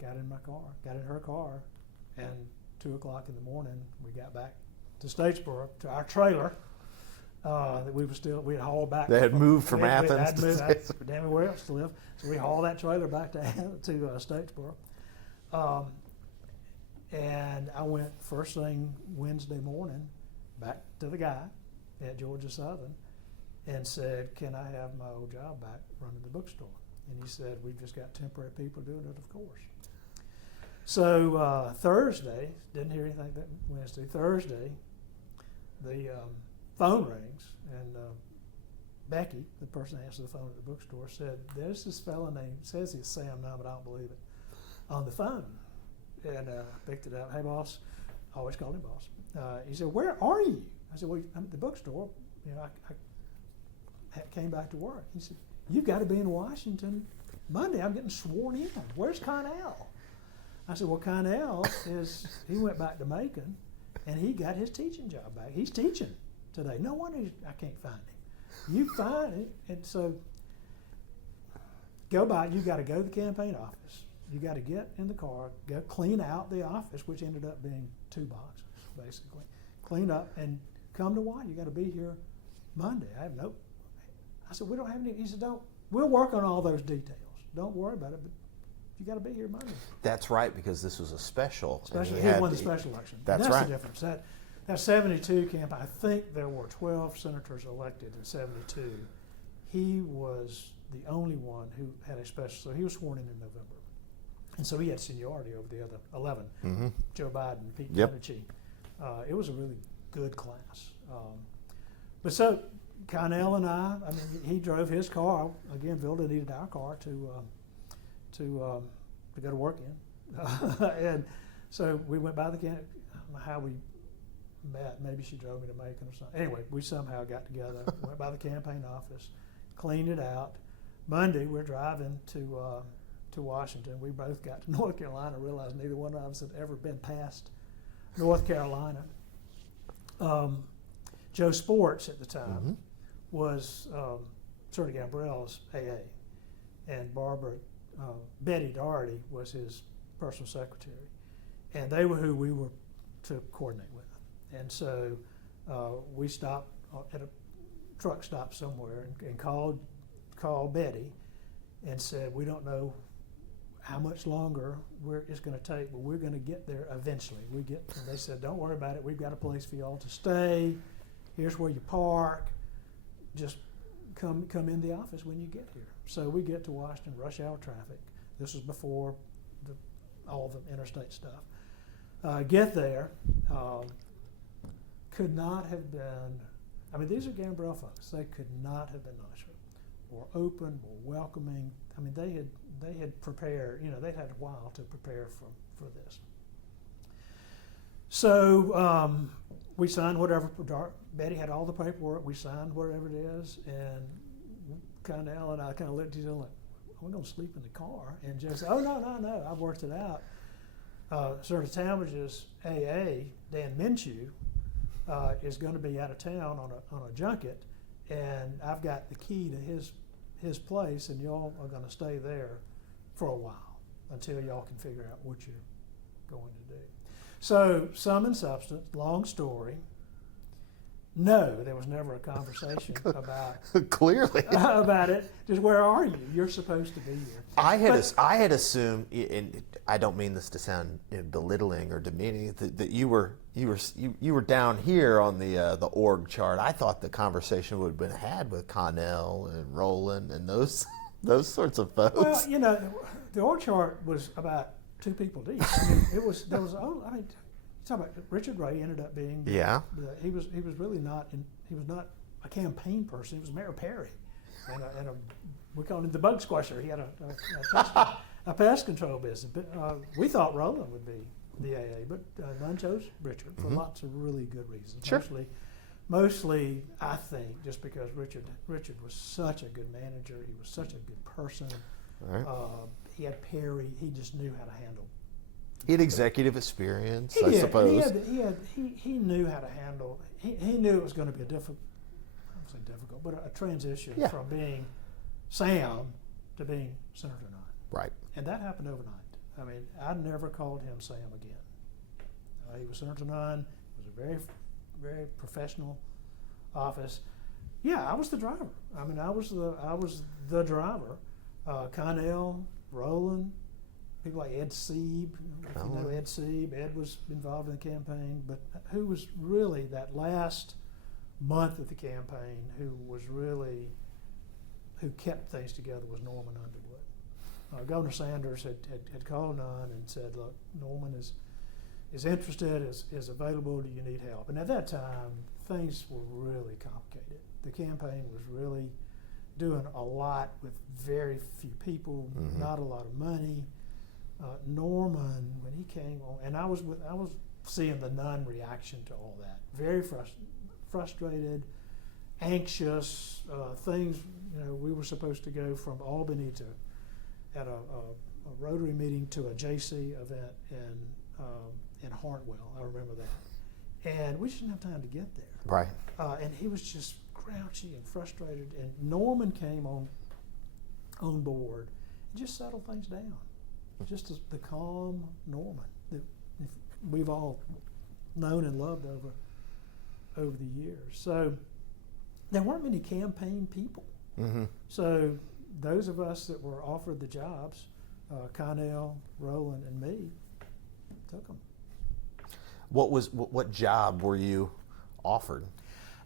got in her car, and 2 o'clock in the morning, we got back to Statesboro, to our trailer, that we had hauled back. They had moved from Athens I'd to moved Statesboro. damn where else to live. So we hauled that trailer back to Statesboro. And I went first thing Wednesday morning back to the guy at Georgia Southern and said, can I have my old job back running the bookstore? And he said, we've just got temporary people doing it, of course. So Thursday, didn't hear anything that Wednesday. Thursday, the phone rings, and Becky, the person that answered the phone at the bookstore, said, there's this fellow named, says he's Sam now, but I don't believe it, on the phone. And I picked it up. Hey, boss. I always called him boss. He said, where are you? I said, well, I'm at the bookstore. You know, I came back to work. He said, you've got to be in Washington Monday. I'm getting sworn in. Where's Connell? I said, well, Connell he went back to Macon, and he got his teaching job back. He's teaching today. No wonder I can't find him. You find it. And so go by. You got to go to the campaign office. You got to get in the car, go clean out the office, which ended up being 2 boxes, basically. Clean up and come to one. You got to be here Monday. I said, we don't have any. He said, we'll work on all those details. Don't worry about it, but you got to be here Monday. That's right, because this was a special. He won the special election. That's right. right. The difference. That 72 campaign, I think there were 12 senators elected in 72. He was the only one who had a special, so he was sworn in November. And so he had seniority over the other 11, Mm-hmm. Joe Biden, Pete Yep. Buttigieg. It was a really good class. But so Connell and I mean, he drove his car. Again, Vilda needed our car to go to work in. And so we went by the campaign. I don't know how we met. Maybe she drove me to Macon or something. Anyway, we somehow got together, went by the campaign office, cleaned it out. Monday, we're driving to Washington. We both got to North Carolina, realized neither one of us had ever been past North Carolina. Joe Sports at the time Mm-hmm. was Senator Gambrell's AA, and Betty Doherty was his personal secretary, and they were who we were to coordinate with. And so we stopped at a truck stop somewhere and called Betty and said, we don't know how much longer it's going to take, but we're going to get there eventually. And they said, don't worry about it. We've got a place for y'all to stay. Here's where you park. Just come in the office when you get here. So we get to Washington, rush hour traffic. This was before all the interstate stuff. Get there. Could not have been, I mean, these are Gambrell folks. They could not have been nicer, more open, more welcoming. I mean, they had prepared, they'd had a while to prepare for this. So we signed whatever, Betty had all the paperwork, we signed whatever it is, and Connell and I kind of looked at each other like, we're going to sleep in the car. And Joe said, oh, no, I've worked it out. Senator Talmadge's AA, Dan Minshew, is going to be out of town on a junket, and I've got the key to his place, and y'all are going to stay there for a while until y'all can figure out what you're going to do. So, sum and substance, long story. No, there was never a conversation about Clearly. about it. Just where are you? You're supposed to be here. I had assumed, and I don't mean this to sound belittling or demeaning, that you were down here on the org chart. I thought the conversation would have been had with Connell and Roland and those sorts of folks. Well, the org chart was about 2 people deep. I mean, talk about Richard Ray ended up being he was really not he was not a campaign person. He was Mayor Perry, and we called him the bug squasher. He had a pest control business. But, we thought Roland would be the AA, but none chose Richard for lots of really good reasons. Sure. Mostly, I think, just because Richard was such a good manager. He was such a good person. Right. He had Perry. He just knew how to handle. He had executive experience, He I did. suppose. He knew how to handle. He knew it was going to be I don't say difficult, but a transition from being Sam to being Senator Nunn. Right. And that happened overnight. I mean, I never called him Sam again. He was second to none. It was a very, very professional office. Yeah, I was the driver. I mean, I was the driver. Connell, Roland, people like Ed Sieb. If you know Ed Sieb, Ed was involved in the campaign. But who was really that last month of the campaign, who kept things together, was Norman Underwood. Governor Sanders had called Nunn and said, "Look, Norman is interested, is available. Do you need help?" And at that time, things were really complicated. The campaign was really doing a lot with very few people, not a lot of money. Norman, when he came on, and I was seeing the Nunn reaction to all that. Very frustrated, anxious. Things, we were supposed to go from Albany to at a Rotary meeting to a JC event in Hartwell. I remember that, and we just didn't have time to get there. Right. And he was just grouchy and frustrated. And Norman came on board and just settled things down. Just the calm Norman that we've all known and loved over the years. So there weren't many campaign people. So those of us that were offered the jobs, Connell, Roland, and me, took them. What job were you offered?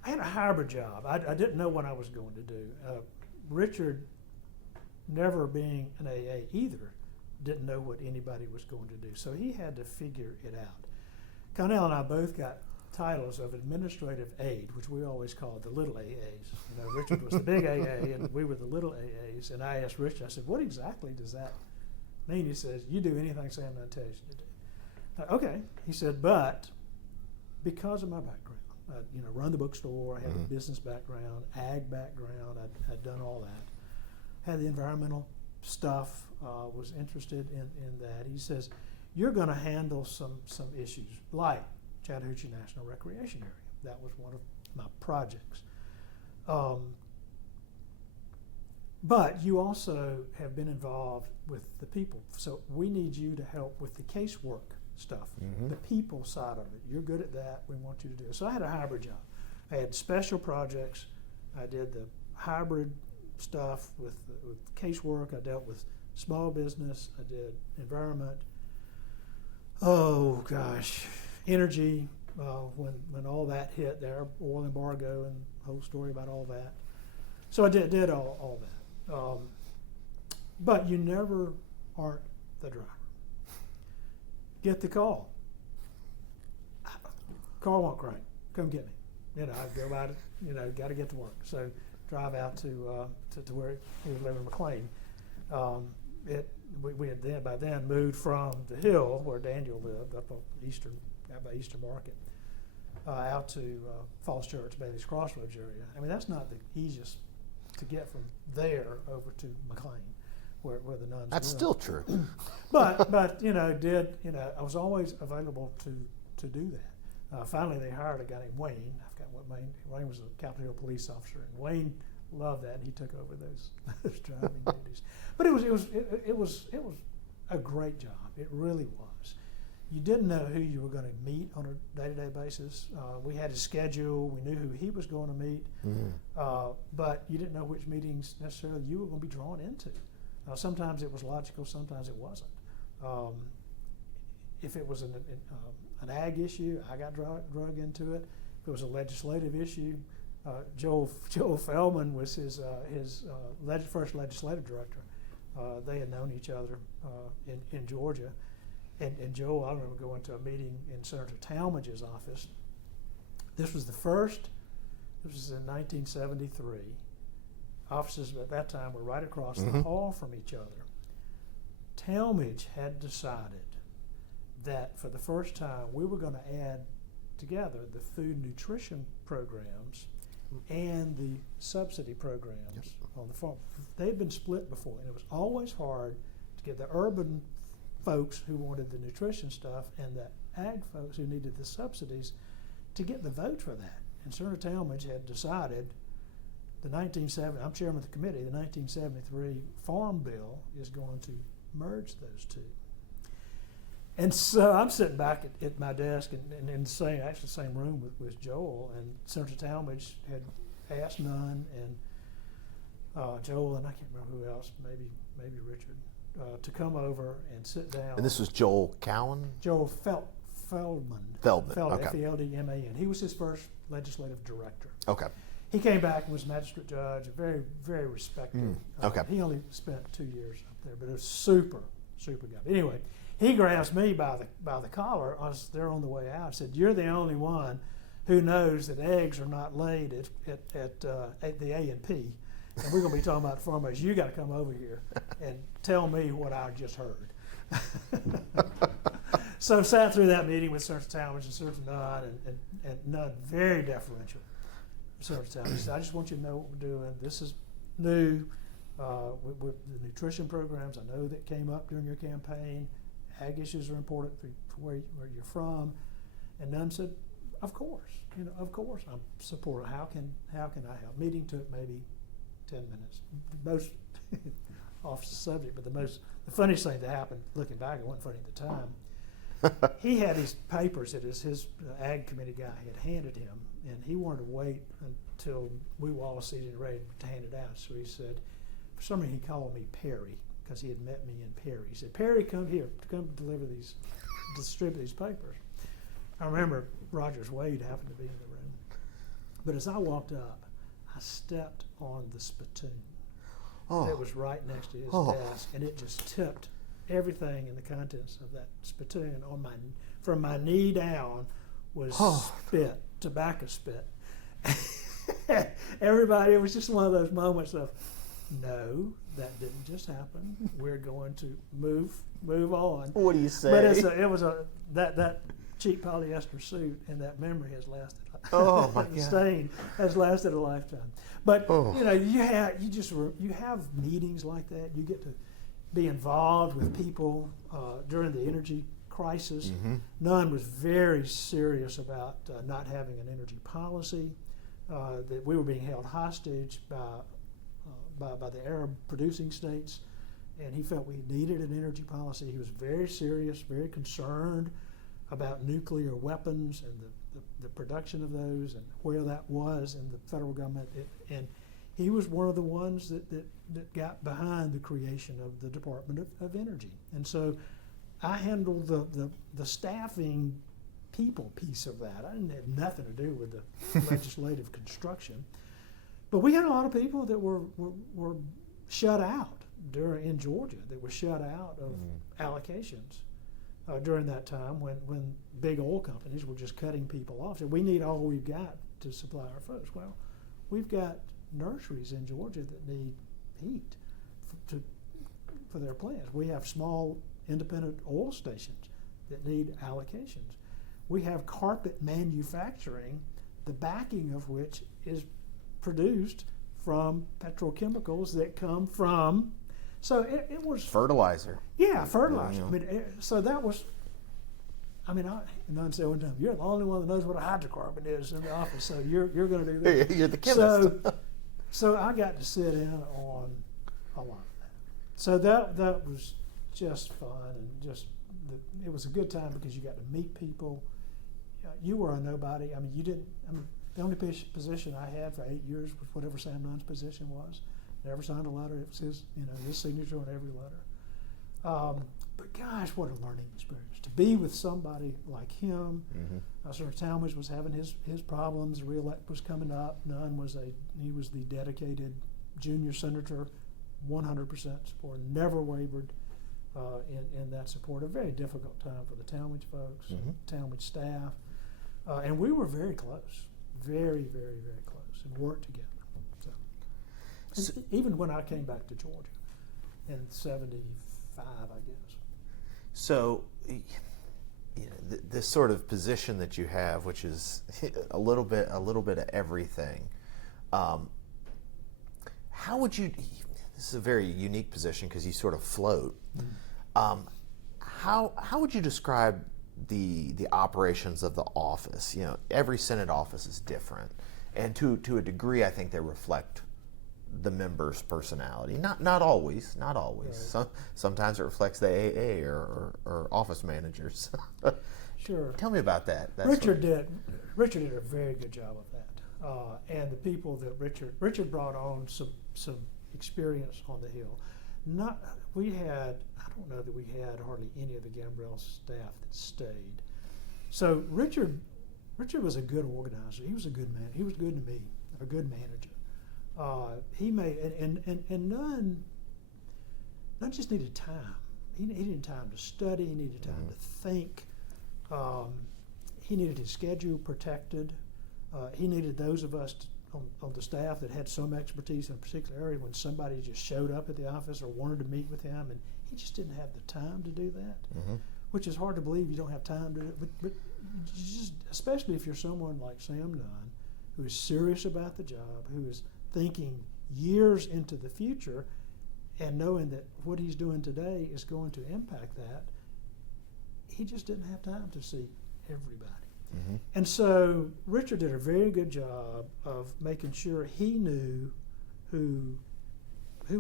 I had a hybrid job. I didn't know what I was going to do. Richard, never being an AA either, didn't know what anybody was going to do. So he had to figure it out. Connell and I both got titles of administrative aide, which we always called the little AAs. Richard was the big AA and we were the little AAs. And I asked Richard, I said, "What exactly does that mean?" He says, "You do anything Sam Nunn tells you to do." Okay. He said, "But because of my background, run the bookstore, I had a business background, ag background, I'd done all that. Had the environmental stuff, was interested in that." He says, "You're going to handle some issues like Chattahoochee National Recreation Area." That was one of my projects. But you also have been involved with the people. So we need you to help with the casework stuff, the people side of it. You're good at that. We want you to do it. So I had a hybrid job. I had special projects. I did the hybrid stuff with casework. I dealt with small business. I did environment. Oh gosh, energy. When all that hit, there, oil embargo and the whole story about all that. So I did all that. But you never aren't the driver. Get the call. Car won't crank. Come get me. I go out. Got to get to work. So drive out to where he was living in McLean. We had by then moved from the hill where Daniel lived up on out by Eastern Market, out to Falls Church, Bailey's Crossroads area. I mean, that's not the easiest to get from there over to McLean, where the nuns. That's live. still true. But I was always available to do that. Finally, they hired a guy named Wayne. I forgot what Wayne was a Capitol Hill police officer, and Wayne loved that, and he took over those driving duties. But it was a great job. It really was. You didn't know who you were going to meet on a day-to-day basis. We had a schedule. We knew who he was going to meet, but you didn't know which meetings necessarily you were going to be drawn into. Sometimes it was logical. Sometimes it wasn't. If it was an ag issue, I got drug into it. If it was a legislative issue, Joel Feldman was his first legislative director. They had known each other in Georgia. And Joel, I remember going to a meeting in Senator Talmadge's office. This was in 1973. Offices at that time were right across the hall from each other. Talmadge had decided that for the first time we were going to add together the food nutrition programs and the subsidy programs on the farm. They'd been split before, and it was always hard to get the urban folks who wanted the nutrition stuff and the ag folks who needed the subsidies to get the vote for that. And Senator Talmadge had decided I'm chairman of the committee, the 1973 Farm Bill is going to merge those two. And so I'm sitting back at my desk and in the same room with Joel, and Senator Talmadge had asked Nunn and Joel, and I can't remember who else, maybe Richard, to come over and sit down. And this was Joel Cowan? Joel Feldman. Okay. Feldman. He was his first legislative director. Okay. He came back and was magistrate judge, very, very respected. Okay. He only spent 2 years up there, but it was super guy. Anyway, he grabs me by the collar. They're on the way out. Said, "You're the only one who knows that eggs are not laid at the A&P, and we're going to be talking about the farmers. You got to come over here and tell me what I just heard." So sat through that meeting with Senator Talmadge and Senator Nunn, and Nunn, very deferential. Senator Talmadge said, "I just want you to know what we're doing. This is new. With the nutrition programs, I know that came up during your campaign. Ag issues are important for where you're from." And Nunn said, "Of course, of course, I'm supportive. How can I help?" Meeting took maybe 10 minutes. Most off the subject, but the funniest thing that happened, looking back, it wasn't funny at the time. He had his papers that his ag committee guy had handed him, and he wanted to wait until we were all seated and ready to hand it out. So he said, for some reason he called me Perry, because he had met me in Perry. He said, "Perry, come here, come distribute these papers." I remember Rogers Wade happened to be in the room. But as I walked up, I stepped on the spittoon. It was right next to his desk, and it just tipped everything in the contents of that spittoon from my knee down was spit, tobacco spit. Everybody, it was just one of those moments of, no, that didn't just happen. We're going to move on. What do you say? But that cheap polyester suit and that memory has lasted. Oh my the God! stain has lasted a lifetime. But you have meetings like that. You get to be involved with people during the energy crisis. Nunn was very serious about not having an energy policy. That we were being held hostage by the Arab producing states, and he felt we needed an energy policy. He was very serious, very concerned about nuclear weapons and the production of those and where that was in the federal government. And he was one of the ones that got behind the creation of the Department of Energy. And so I handled the staffing people piece of that. I didn't have nothing to do with the legislative construction. But we had a lot of people that were shut out in Georgia, that were shut out of allocations during that time when big oil companies were just cutting people off. So we need all we've got to supply our folks. Well, we've got nurseries in Georgia that need heat for their plants. We have small independent oil stations that need allocations. We have carpet manufacturing, the backing of which is produced from petrochemicals that come from. So it was fertilizer. Yeah, fertilizer. I mean, so that was. I mean, Nunn said one time, "You're the only one that knows what a hydrocarbon is in the office, so you're going to do this." You're the chemist. So I got to sit in on a lot of that. So that was just fun, and it was a good time because you got to meet people. You were a nobody. I mean, you didn't. I mean, the only position I had for 8 years was whatever Sam Nunn's position was. Never signed a letter. It was his signature on every letter. But gosh, what a learning experience to be with somebody like him. Senator Talmadge was having his problems. Re-elect was coming up. Nunn was the dedicated junior senator, 100% support. Never wavered in that support. A very difficult time for the Talmadge folks, Talmadge staff, and we were very close, very, very, very close, and worked together. So even when I came back to Georgia in '75, I guess. So, this sort of position that you have, which is a little bit of everything. How would you? This is a very unique position because you sort of float. How would you describe the operations of the office? Every Senate office is different, and to a degree, I think they reflect the member's personality. Not always. Right. Sometimes it reflects the AA or office managers. Sure. Tell me about that. Richard did a very good job of that, and the people that Richard brought on some experience on the Hill. I don't know that we had hardly any of the Gambrell staff that stayed. So Richard was a good organizer. He was a good man. He was good to me, a good manager. He made and none just needed time. He needed time to study. He needed time to think. He needed his schedule protected. He needed those of us on the staff that had some expertise in a particular area when somebody just showed up at the office or wanted to meet with him, and he just didn't have the time to do that, which is hard to believe you don't have time to do it. But just, especially if you're someone like Sam Nunn, who is serious about the job, who is thinking years into the future and knowing that what he's doing today is going to impact that, he just didn't have time to see everybody. And so Richard did a very good job of making sure he knew who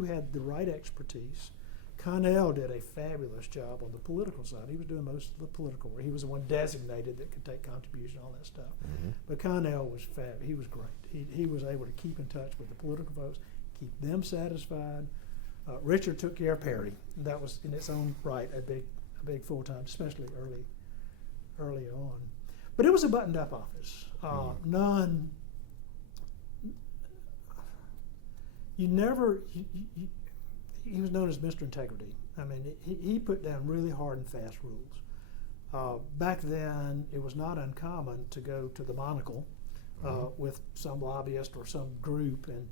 had the right expertise. Connell did a fabulous job on the political side. He was doing most of the political work. He was the one designated that could take contribution, all that stuff. But Connell was he was great. He was able to keep in touch with the political folks, keep them satisfied. Richard took care of Perry. That was in its own right a big full-time, especially early on. But it was a buttoned-up office. He was known as Mr. Integrity. I mean, he put down really hard and fast rules. Back then, it was not uncommon to go to the Monocle with some lobbyist or some group and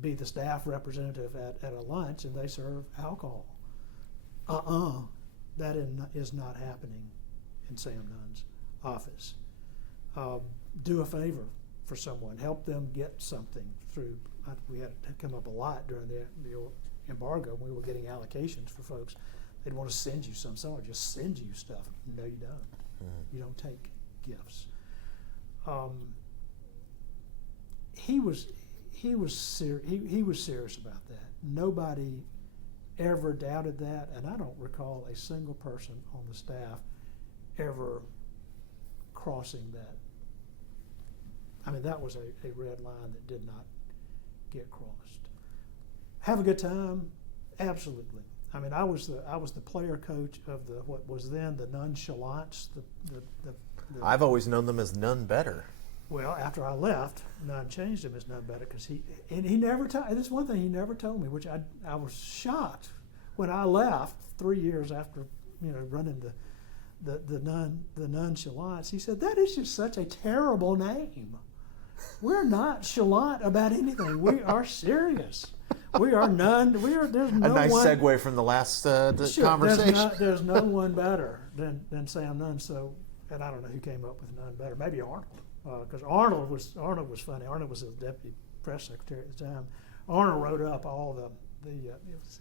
be the staff representative at a lunch, and they serve alcohol. That is not happening in Sam Nunn's office. Do a favor for someone. Help them get something through. We had come up a lot during the embargo. We were getting allocations for folks. They'd want to send you some. Someone would just send you stuff. No, you don't. You don't take gifts. He was serious about that. Nobody ever doubted that, and I don't recall a single person on the staff ever crossing that. I mean, that was a red line that did not get crossed. Have a good time? Absolutely. I mean, I was the player coach of what was then the Nonchalants. I've always known them as None Better. Well, after I left, Nunn changed him as None Better because he never told. This is one thing he never told me, which I was shocked when I left 3 years after running the Nonchalants. He said, "That is just such a terrible name. We're not chalant about anything. We are serious. We are none. There's no a nice one, segue from the last sure, conversation. There's no one better than Sam Nunn. So, and I don't know who came up with None Better. Maybe Arnold, because Arnold was funny. Arnold was the deputy press secretary at the time. Arnold wrote up all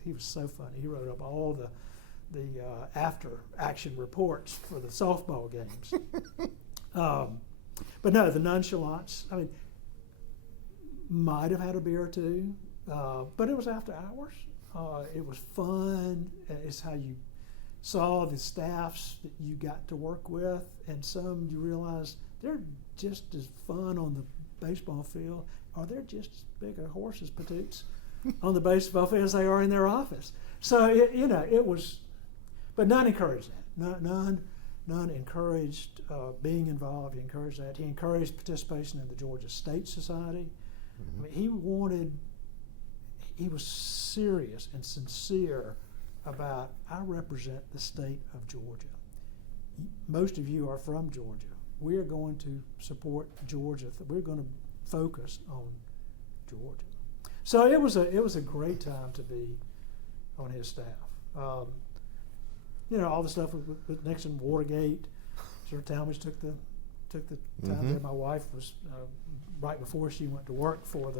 he was so funny. He wrote up all the after action reports for the softball games. But no, the Nonchalants, I mean, might have had a beer or two, but it was after hours. It was fun. It's how you saw the staffs that you got to work with, and some you realize they're just as fun on the baseball field, or they're just as big a horses' patoots on the baseball field as they are in their office. So, it was, but Nunn encouraged that. Nunn encouraged being involved. He encouraged that. He encouraged participation in the Georgia State Society. I mean, he was serious and sincere about, I represent the state of Georgia. Most of you are from Georgia. We are going to support Georgia. We're going to focus on Georgia. So it was a great time to be on his staff. All the stuff with Nixon, Watergate. Sir Talmadge took the time there. My wife was right before she went to work for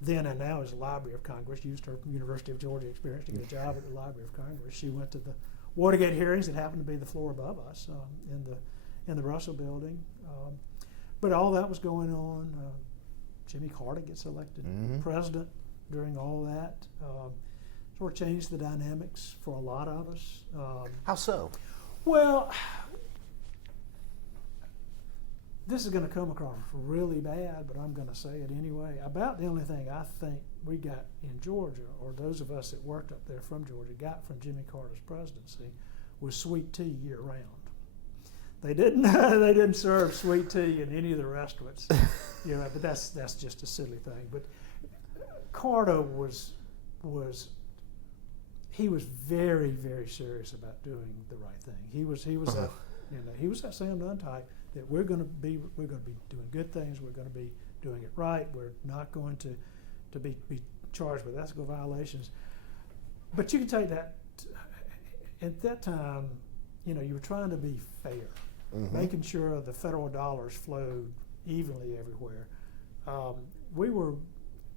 then and now is the Library of Congress. Used her University of Georgia experience to get a job at the Library of Congress. She went to the Watergate hearings that happened to be the floor above us in the Russell Building. But all that was going on. Jimmy Carter gets elected Mm-hmm. president during all that. Sort of changed the dynamics for a lot of us. How so? Well, this is going to come across really bad, but I'm going to say it anyway. About the only thing I think we got in Georgia, or those of us that worked up there from Georgia got from Jimmy Carter's presidency, was sweet tea year round. They didn't they didn't serve sweet tea in any of the restaurants, but that's just a silly thing. But Carter was very, very serious about doing the right thing. He was that he was that Sam Nunn type that we're going to be doing good things. We're going to be doing it right. We're not going to be charged with ethical violations. But you can take that. At that time, you were trying to be fair, making sure the federal dollars flowed evenly everywhere.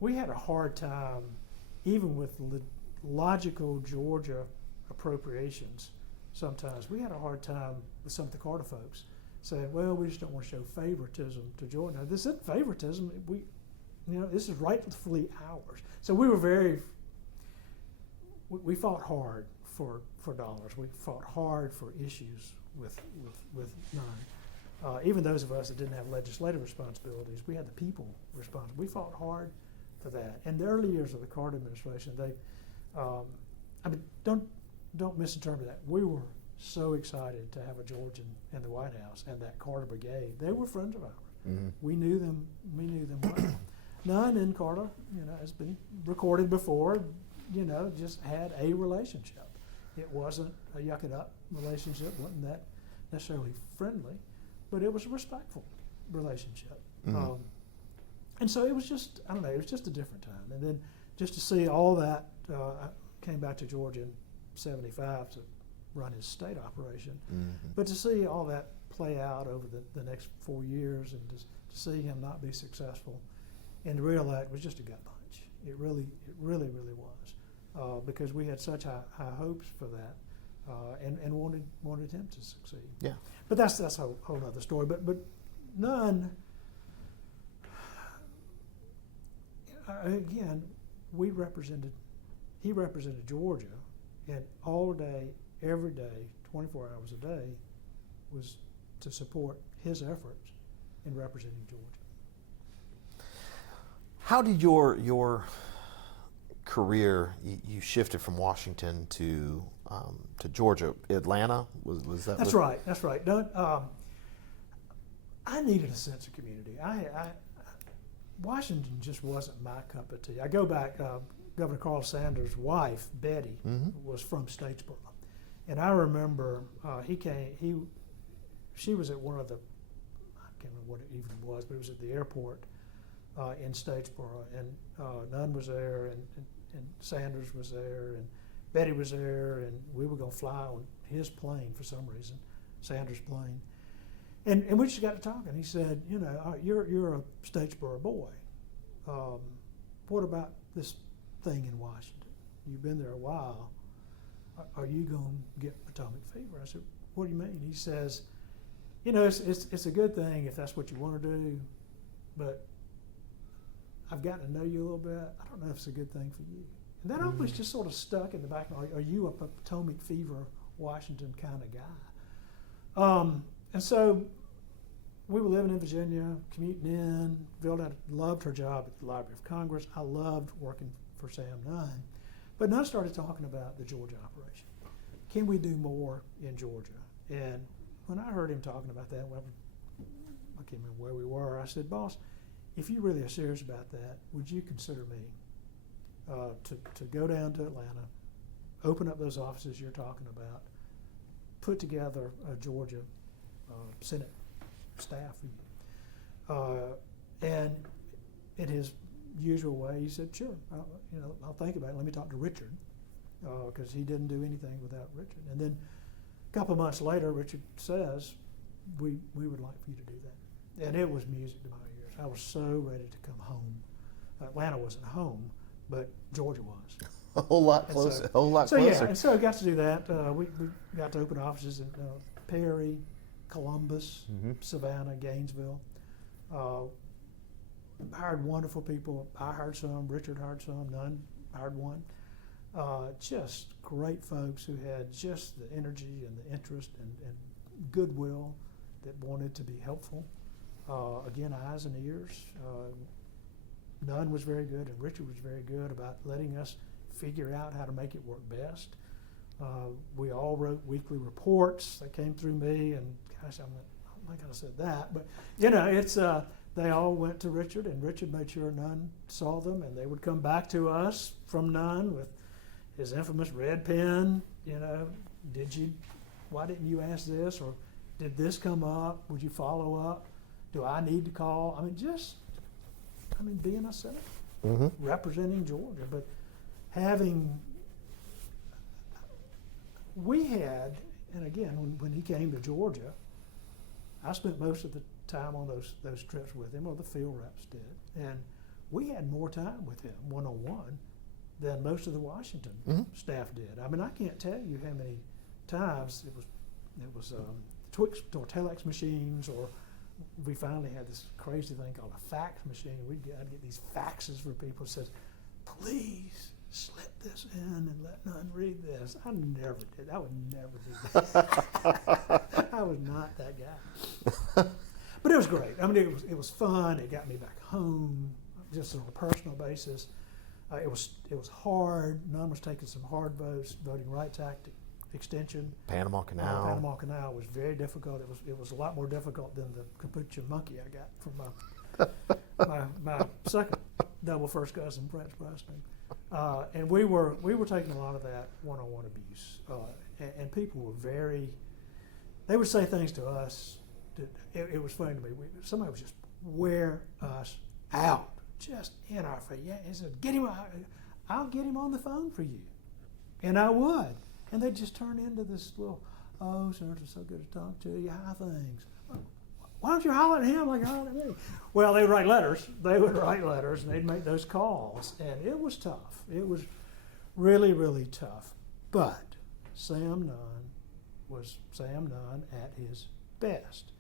We had a hard time, even with logical Georgia appropriations. Sometimes we had a hard time with some of the Carter folks saying, "Well, we just don't want to show favoritism to Georgia." Now, this isn't favoritism. This is rightfully ours. So we were we fought hard for dollars. We fought hard for issues with none. Even those of us that didn't have legislative responsibilities, we had the people responsible. We fought hard for that. In the early years of the Carter administration, don't misinterpret that. We were so excited to have a Georgian in the White House and that Carter Brigade. They were friends of ours. Mm-hmm. We knew them well. None in Carter, has been recorded before, just had a relationship. It wasn't a yuck it up relationship, wasn't that necessarily friendly, but it was a respectful relationship. Mm-hmm. And so it was just, it was just a different time. And then just to see all that, I came back to Georgia in '75 to run his state operation. Mm-hmm. But to see all that play out over the next 4 years and to see him not be successful and to reelect was just a gut punch. It really was. Because we had such high hopes for that and wanted him to succeed. Yeah. But that's a whole other story. But Nunn, again, he represented Georgia, and all day, every day, 24 hours a day, was to support his efforts in representing Georgia. How did your career, you shifted from Washington to Georgia, Atlanta? Was that? That's right. Nunn, I needed a sense of community. Washington just wasn't my cup of tea. I go back, Governor Carl Sanders' wife, Betty, was from Statesboro. And I remember she was at one of the, I can't remember what it even was, but it was at the airport in Statesboro. And Nunn was there, and Sanders was there, and Betty was there, and we were going to fly on his plane for some reason, Sanders' plane. And we just got to talking. He said, you're a Statesboro boy. What about this thing in Washington? You've been there a while. Are you going to get atomic fever? I said, what do you mean? He says, it's a good thing if that's what you want to do, but I've gotten to know you a little bit. I don't know if it's a good thing for you. And that always just sort of stuck in the back of my mind. Are you a Potomac fever, Washington kind of guy? And so we were living in Virginia, commuting in. Vilda loved her job at the Library of Congress. I loved working for Sam Nunn. But Nunn started talking about the Georgia operation. Can we do more in Georgia? And when I heard him talking about that, I can't remember where we were, I said, boss, if you really are serious about that, would you consider me to go down to Atlanta, open up those offices you're talking about, put together a Georgia Senate staff, and in his usual way, he said, "Sure, I'll think about it. Let me talk to Richard," because he didn't do anything without Richard. And then a couple of months later, Richard says, "We would like for you to do that," and it was music to my ears. I was so ready to come home. Atlanta wasn't home, but Georgia was. A whole lot closer. So yeah, and so I got to do that. We got to open offices in Perry, Columbus, Savannah, Gainesville. hired wonderful people. I hired some, Richard hired some, Nunn hired one. Just great folks who had just the energy and the interest and goodwill that wanted to be helpful. Again, eyes and ears. Nunn was very good, and Richard was very good about letting us figure out how to make it work best. We all wrote weekly reports that came through me, and gosh, I'm not going to say that, but it's they all went to Richard, and Richard made sure Nunn saw them, and they would come back to us from Nunn with his infamous red pen. Why didn't you ask this, or did this come up? Would you follow up? Do I need to call? Being a senator, representing Georgia, but we had, and again, when he came to Georgia, I spent most of the time on those trips with him, or the field reps did, and we had more time with him one-on-one than most of the Washington staff did. I can't tell you how many times it was Twix or telex machines, or we finally had this crazy thing called a fax machine. I'd get these faxes for people that says, please slip this in and let Nunn read this. I never did. I would never do that. I was not that guy. But it was great. It was fun. It got me back home, just on a personal basis. It was hard. Nunn was taking some hard votes. Voting Rights Act extension. Panama Canal. Panama Canal was very difficult. It was a lot more difficult than the capuchin monkey I got from my second double first cousin, Brett Preston. And we were taking a lot of that one-on-one abuse, and people were they would say things to us. It was funny to me. Somebody would just wear us out, just in our face. Yeah, he said, "Get him. I'll get him on the phone for you," and I would. And they'd just turn into this little, "Oh, sir, it's so good to talk to you. How things? Why don't you holler at him like you holler at me?" Well, they would write letters. They would write letters, and they'd make those calls. And it was tough. It was really, really tough. But Sam Nunn was Sam Nunn at his best.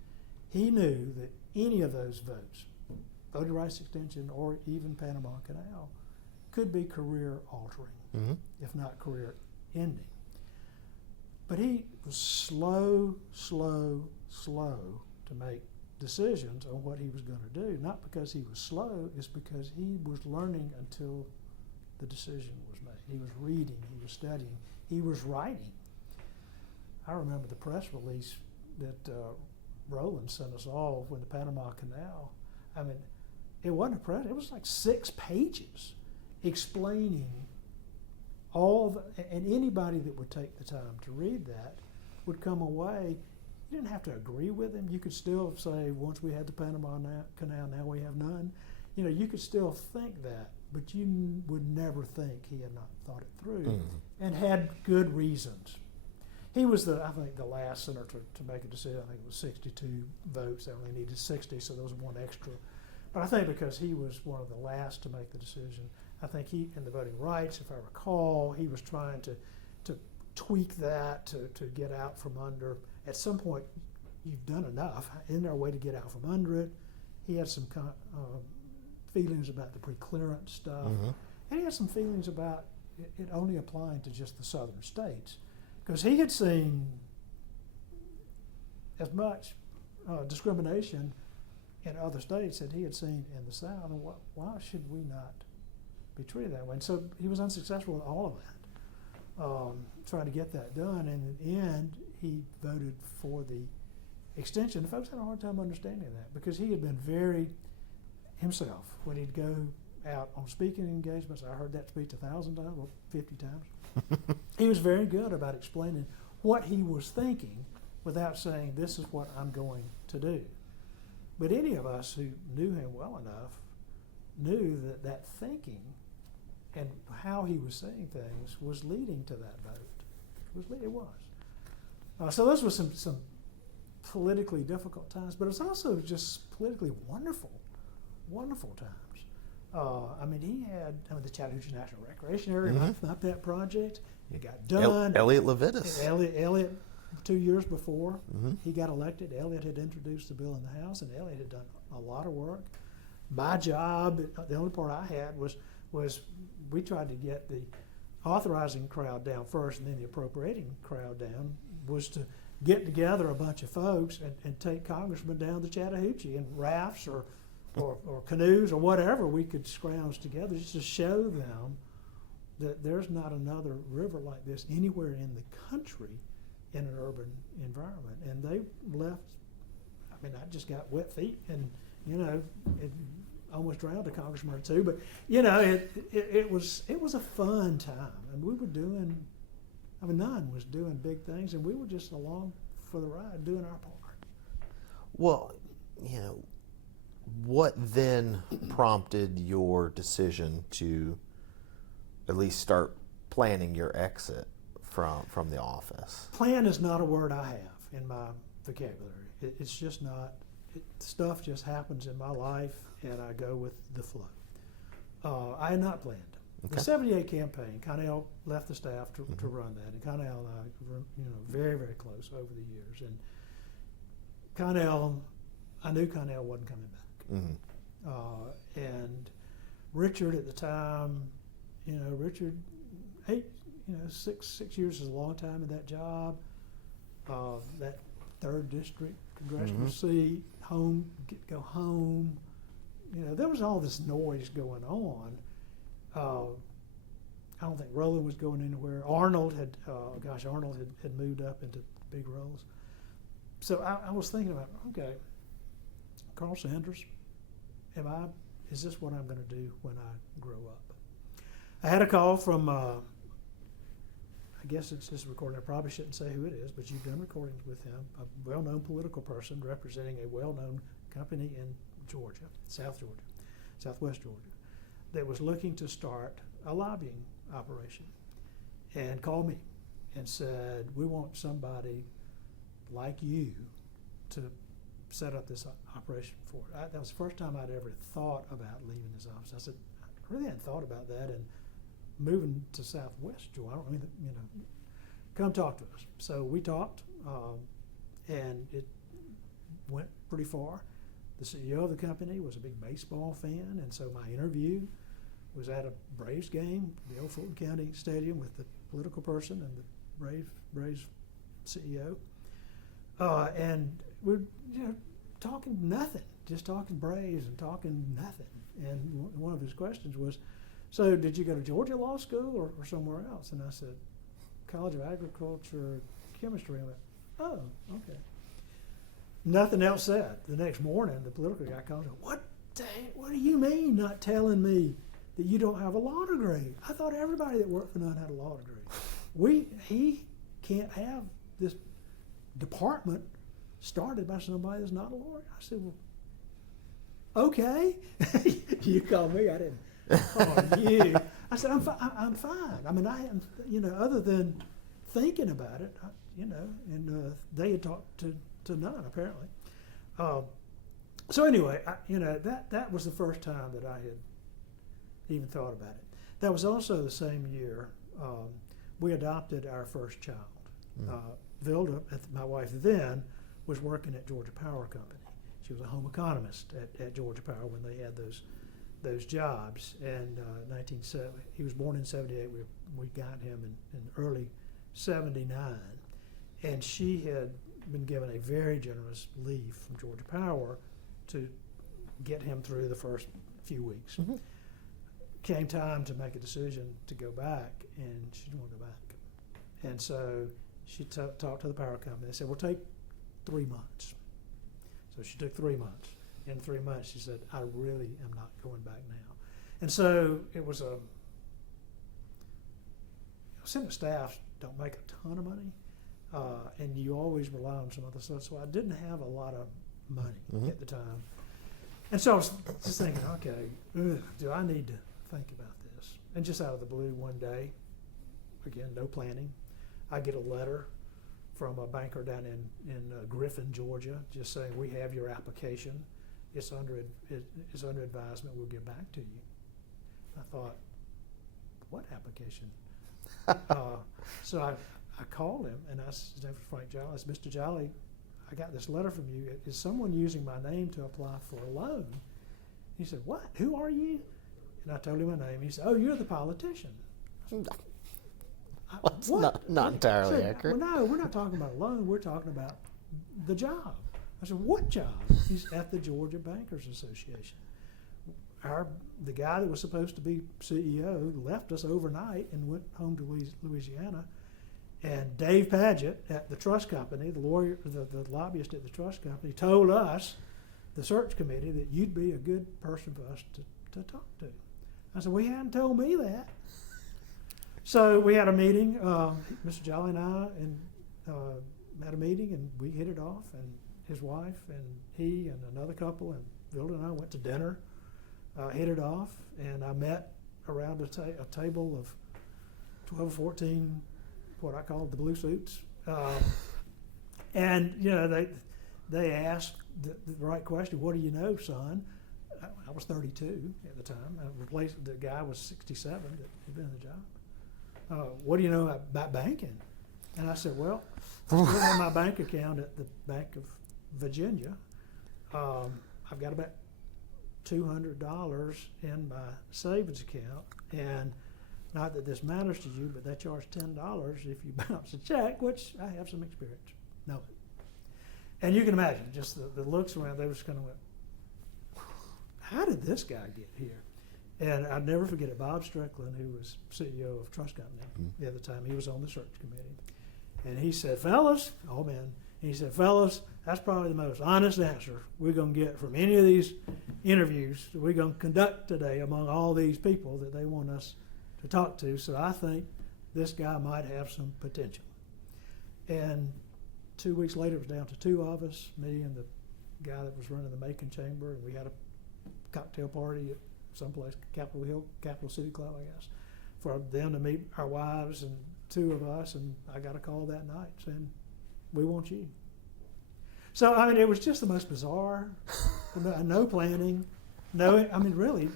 He knew that any of those votes, voting rights extension or even Panama Canal, could be career-altering, if not career-ending. But he was slow to make decisions on what he was going to do. Not because he was slow, it's because he was learning until the decision was made. He was reading, he was studying, he was writing. I remember the press release that Roland sent us all when the Panama Canal, it wasn't a press, it was like 6 pages explaining and anybody that would take the time to read that would come away. You didn't have to agree with him. You could still say, once we had the Panama Canal, now we have none. You could still think that, but you would never think he had not thought it through and had good reasons. He was I think the last senator to make a decision. I think it was 62 votes. They only needed 60, so there was one extra. But I think because he was one of the last to make the decision, I think he, in the voting rights, if I recall, he was trying to tweak that to get out from under. At some point, you've done enough. Isn't there a way to get out from under it? He had some feelings about the pre-clearance stuff. And he had some feelings about it only applying to just the southern states. Because he had seen as much discrimination in other states that he had seen in the South. And why should we not be treated that way? And so he was unsuccessful in all of that, trying to get that done. And in the end, he voted for the extension. The folks had a hard time understanding that because he had been very himself. When he'd go out on speaking engagements, I heard that speech 1,000 times, or 50 times. He was very good about explaining what he was thinking without saying, this is what I'm going to do. But any of us who knew him well enough knew that thinking and how he was saying things was leading to that vote. It was. So those were some politically difficult times, but it was also just politically wonderful times. He had the Chattahoochee National Recreation Area, not that project. It got done. Ellett Levitas. Ellett, 2 years before he got elected, Ellett had introduced the bill in the House, and Ellett had done a lot of work. My job, the only part I had was we tried to get the authorizing crowd down first and then the appropriating crowd down, was to get together a bunch of folks and take congressmen down the Chattahoochee in rafts or canoes or whatever we could scrounge together, just to show them that there's not another river like this anywhere in the country in an urban environment. And they left, I mean, I just got wet feet and, you know, it almost drowned a congressman or two, but, you know, it was a fun time. And we were doing, I mean, none was doing big things, and we were just along for the ride doing our part. Well, you know, what then prompted your decision to at least start planning your exit from the office? Plan is not a word I have in my vocabulary. It's just not. Stuff just happens in my life, and I go with the flow. I had not planned. Okay. The '78 campaign, Connell left the staff to run that, and Connell and I were, you know, very, very close over the years. And Connell, I knew Connell wasn't coming back. Mm-hmm. And Richard at the time, you know, Richard, six years is a long time in that job. That 3rd district congressional seat, go home. You know, there was all this noise going on. I don't think Roland was going anywhere. Arnold had moved up into big roles. So I was thinking about, okay, Carl Sanders, is this what I'm going to do when I grow up? I had a call from, I guess it's just recording, I probably shouldn't say who it is, but you've done recordings with him, a well-known political person representing a well-known company in Georgia, southwest Georgia, that was looking to start a lobbying operation, and called me and said, we want somebody like you to set up this operation for it. That was the first time I'd ever thought about leaving this office. I said, I really hadn't thought about that, and moving to Southwest Georgia, I don't mean, you know, come talk to us. So we talked, and it went pretty far. The CEO of the company was a big baseball fan, and so my interview was at a Braves game, the old Fulton County Stadium, with the political person and the Braves CEO. And we're, you know, talking nothing, just talking Braves and talking nothing. And one of his questions was, so did you go to Georgia Law School or somewhere else? And I said, College of Agriculture, Chemistry. I went, oh, okay. Nothing else said. The next morning, the political guy called me, what do you mean not telling me that you don't have a law degree? I thought everybody that worked for Nunn had a law degree. He can't have this department started by somebody that's not a lawyer. I said, well, okay. You called me, I didn't call you. I said, I'm fine. I mean, I hadn't, you know, other than thinking about it, you know, and they had talked to Nunn, apparently. So anyway, you know, that was the first time that I had even thought about it. That was also the same year we adopted our first child. Vilda, my wife then, was working at Georgia Power Company. She was a home economist at Georgia Power when they had those jobs. And he was born in '78. We got him in early '79, and she had been given a very generous leave from Georgia Power to get him through the first few weeks. Mm-hmm. Came time to make a decision to go back, and she didn't want to go back. And so she talked to the power company. They said, we'll take 3 months. So she took 3 months. In 3 months, she said, I really am not going back now. And so it was Senate staff don't make a ton of money, and you always rely on some other stuff. So I didn't have a lot of money at the time. And so I was just thinking, okay, do I need to think about this? And just out of the blue one day, again, no planning, I get a letter from a banker down in Griffin, Georgia, just saying, we have your application. It's under advisement. We'll get back to you. I thought, what application? So I called him, and I said, his name was Frank Jolly. I said, Mr. Jolly, I got this letter from you. Is someone using my name to apply for a loan? He said, what? Who are you? And I told him my name. He said, oh, you're the politician. That's What? not entirely I said, accurate. well, no, we're not talking about a loan. We're talking about the job. I said, what job? He's at the Georgia Bankers Association. The guy that was supposed to be CEO left us overnight and went home to Louisiana. And Dave Paget at the trust company, the lawyer, the lobbyist at the trust company, told us, the search committee, that you'd be a good person for us to talk to. I said, well, he hadn't told me that. So we had a meeting, Mr. Jolly and I, and had a meeting, and we hit it off, and his wife and he and another couple, and Bill and I went to dinner, hit it off, and I met around a table of 12 or 14, what I call the blue suits. And, you know, they asked the right question, what do you know, son? I was 32 at the time. The guy was 67 that had been in the job. What do you know about banking? And I said, well, I still have my bank account at the Bank of Virginia. I've got about $200 in my savings account, and not that this matters to you, but they charge $10 if you bounce a check, which I have some experience. No. And you can imagine just the looks around, they just kind of went, how did this guy get here? And I'd never forget it, Bob Strickland, who was CEO of Trust Company at the time, he was on the search committee. And he said, fellas, oh man, he said, fellas, that's probably the most honest answer we're going to get from any of these interviews that we're going to conduct today among all these people that they want us to talk to. So I think this guy might have some potential. And 2 weeks later, it was down to two of us, me and the guy that was running the Macon Chamber, and we had a cocktail party at someplace, Capitol City Club, I guess, for them to meet our wives and two of us, and I got a call that night saying, we want you. So, I mean, it was just the most bizarre, no planning, really,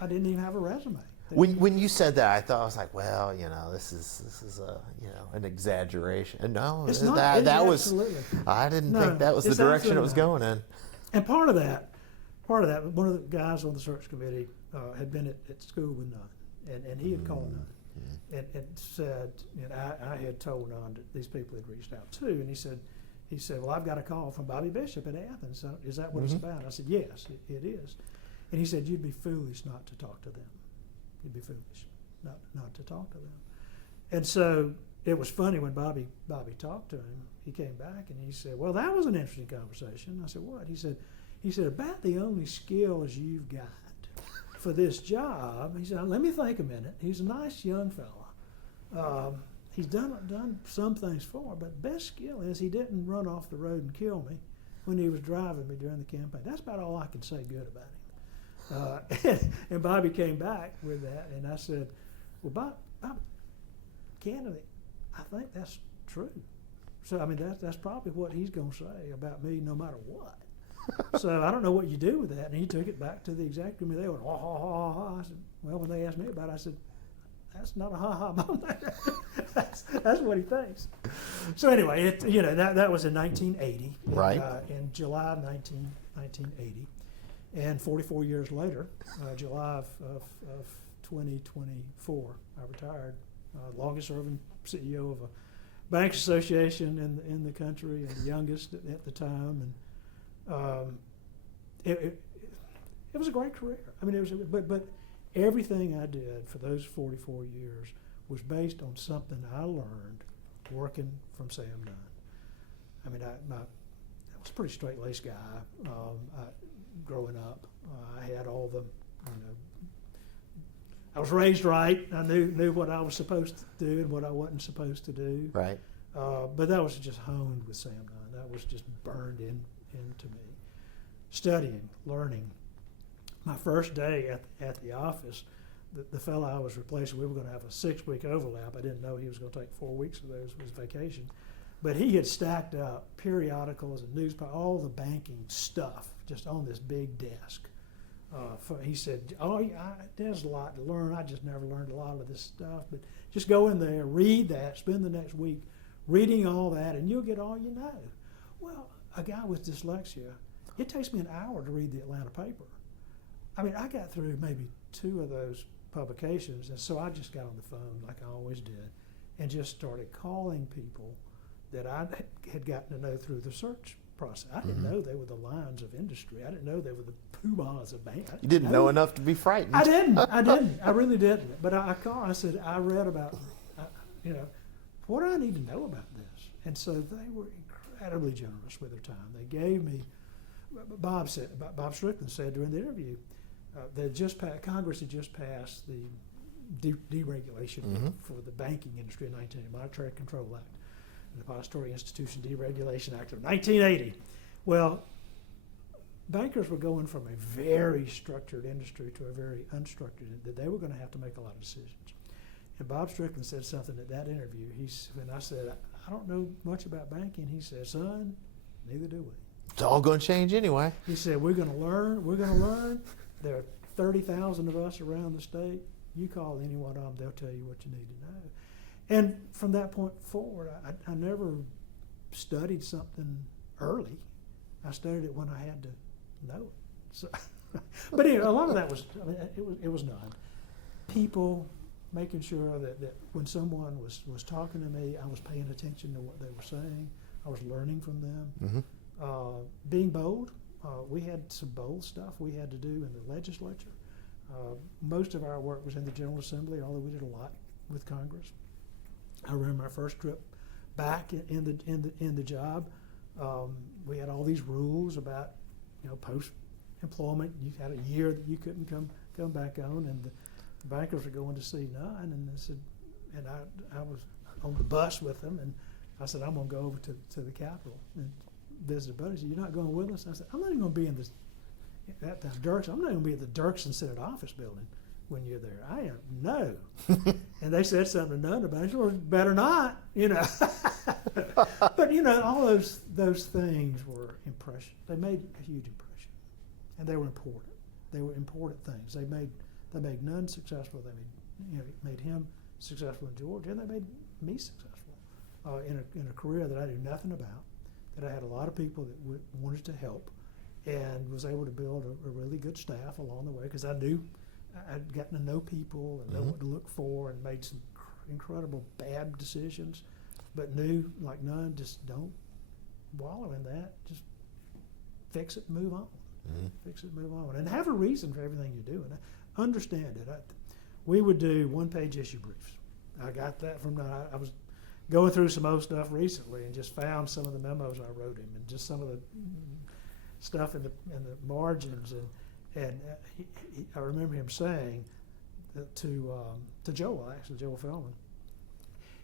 I didn't even have a resume. When you said that, I was like, well, you know, this is a, you know, an exaggeration. No, it's not. that was. Absolutely. I didn't think that was the direction it was going in. And part of that, one of the guys on the search committee had been at school with Nunn, and he had called Nunn and said, and I had told Nunn that these people had reached out too, and he said, well, I've got a call from Bobby Bishop at Athens. So is that what it's about? I said, yes, it is. And he said, you'd be foolish not to talk to them. You'd be foolish not to talk to them. And so it was funny when Bobby talked to him. He came back and he said, well, that was an interesting conversation. I said, what? He said, about the only skills you've got for this job. He said, let me think a minute. He's a nice young fella. He's done some things for me, but best skill is he didn't run off the road and kill me when he was driving me during the campaign. That's about all I can say good about him. And Bobby came back with that, and I said, well, Bob, candidate, I think that's true. So, I mean, that's probably what he's going to say about me no matter what. So I don't know what you do with that. And he took it back to the executive committee. They went, ha, ha, ha, ha. I said, well, when they asked me about it, I said, that's not a ha-ha moment. that's what he thinks. So anyway, that was in 1980. Right. In July of 1980. And 44 years later, July of 2024, I retired. Longest serving CEO of a banks association in the country, and the youngest at the time. And it was a great career. I mean, but everything I did for those 44 years was based on something I learned working from Sam Nunn. I mean, I was a pretty straight-laced guy growing up. I had all the, I was raised right. I knew what I was supposed to do and what I wasn't supposed to do. Right. But that was just honed with Sam Nunn. That was just burned into me. Studying, learning. My first day at the office, the fellow I was replacing, we were going to have a 6-week overlap. I didn't know he was going to take 4 weeks of those was vacation. But he had stacked up periodicals and newspapers, all the banking stuff, just on this big desk. He said, there's a lot to learn. I just never learned a lot of this stuff. But just go in there, read that, spend the next week reading all that, and you'll get all you know. Well, a guy with dyslexia, it takes me an hour to read the Atlanta paper. I mean, I got through maybe 2 of those publications, and so I just got on the phone like I always did and just started calling people that I had gotten to know through the search process. I didn't know they were the lions of industry. I didn't know they were the poobahs of bank. You didn't know enough to be frightened. I didn't. I really didn't. But I called. I said, I read about, what do I need to know about this? And so they were incredibly generous with their time. They gave me. Bob Strickland said during the interview, Congress had just passed the deregulation for the banking industry in 1980, Monetary Control Act, and the Depository Institution Deregulation Act of 1980. Well, bankers were going from a very structured industry to a very unstructured, that they were going to have to make a lot of decisions. And Bob Strickland said something at that interview. When I said, I don't know much about banking, he said, son, neither do we. It's all going to change anyway. He said, we're going to learn. There are 30,000 of us around the state. You call any one of them, they'll tell you what you need to know. And from that point forward, I never studied something early. I studied it when I had to know it. So, but anyway, a lot of that was, it was done. People making sure that when someone was talking to me, I was paying attention to what they were saying. I was learning from them. Being bold. We had some bold stuff we had to do in the legislature. Most of our work was in the General Assembly, although we did a lot with Congress. I remember my first trip back in the job. We had all these rules about, post-employment. You had a year that you couldn't come back on, and the bankers were going to see none. And they said, and I was on the bus with them, and I said, I'm going to go over to the Capitol and visit a buddy. He said, you're not going with us? I said, I'm not even going to be in this. At the Dirksen, I'm not going to be at the Dirksen Senate office building when you're there. I am no. And they said something to none about it. Well, better not, But all those things were impression. They made a huge impression, and they were important. They were important things. They made Nunn successful. They made him successful in Georgia, and they made me successful in a career that I knew nothing about. That I had a lot of people that wanted to help, and was able to build a really good staff along the way, because I knew I'd gotten to know people and know what to look for, and made some incredible bad decisions, but knew, like Nunn, just don't wallow in that. Just fix it and move on. Fix it and move on. And have a reason for everything you do. And understand it. We would do one-page issue briefs. I got that from Nunn. I was going through some old stuff recently and just found some of the memos I wrote him, and just some of the stuff in the margins, and I remember him saying that to Joel Feldman.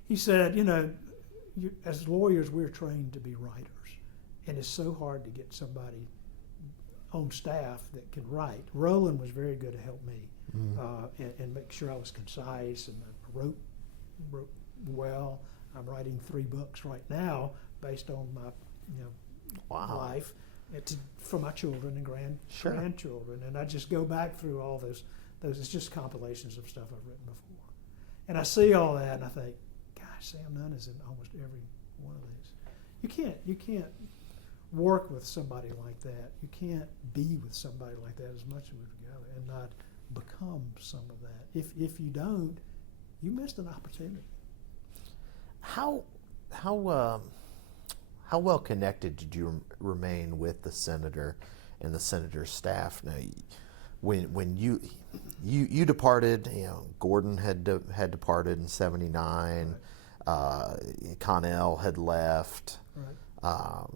He said, as lawyers we're trained to be writers, and it's so hard to get somebody on staff that can write. Roland was very good to help me and make sure I was concise, and I wrote well. I'm writing 3 books right now based on my life for my children and grandchildren. And I just go back through all those. It's just compilations of stuff I've written before. And I see all that and I think, gosh, Sam Nunn is in almost every one of these. You can't work with somebody like that. You can't be with somebody like that as much as we've together and not become some of that. If you don't, you missed an opportunity. How well connected did you remain with the senator and the senator's staff? Now, when you departed, Gordon had departed in '79. Right. Connell had left. Right.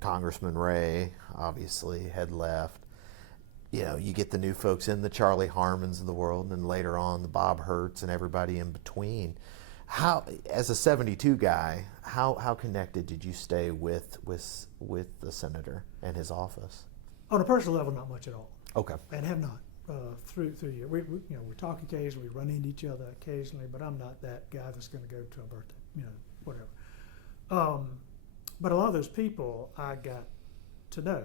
Congressman Ray obviously had left. You get the new folks in, the Charlie Harmons of the world, and later on the Bob Hertz and everybody in between. How, as a '72 guy, how connected did you stay with the senator and his office? On a personal level, not much at all. Okay. And have not through years. We talk occasionally, we run into each other occasionally, but I'm not that guy that's going to go to a birthday, whatever. But a lot of those people I got to know.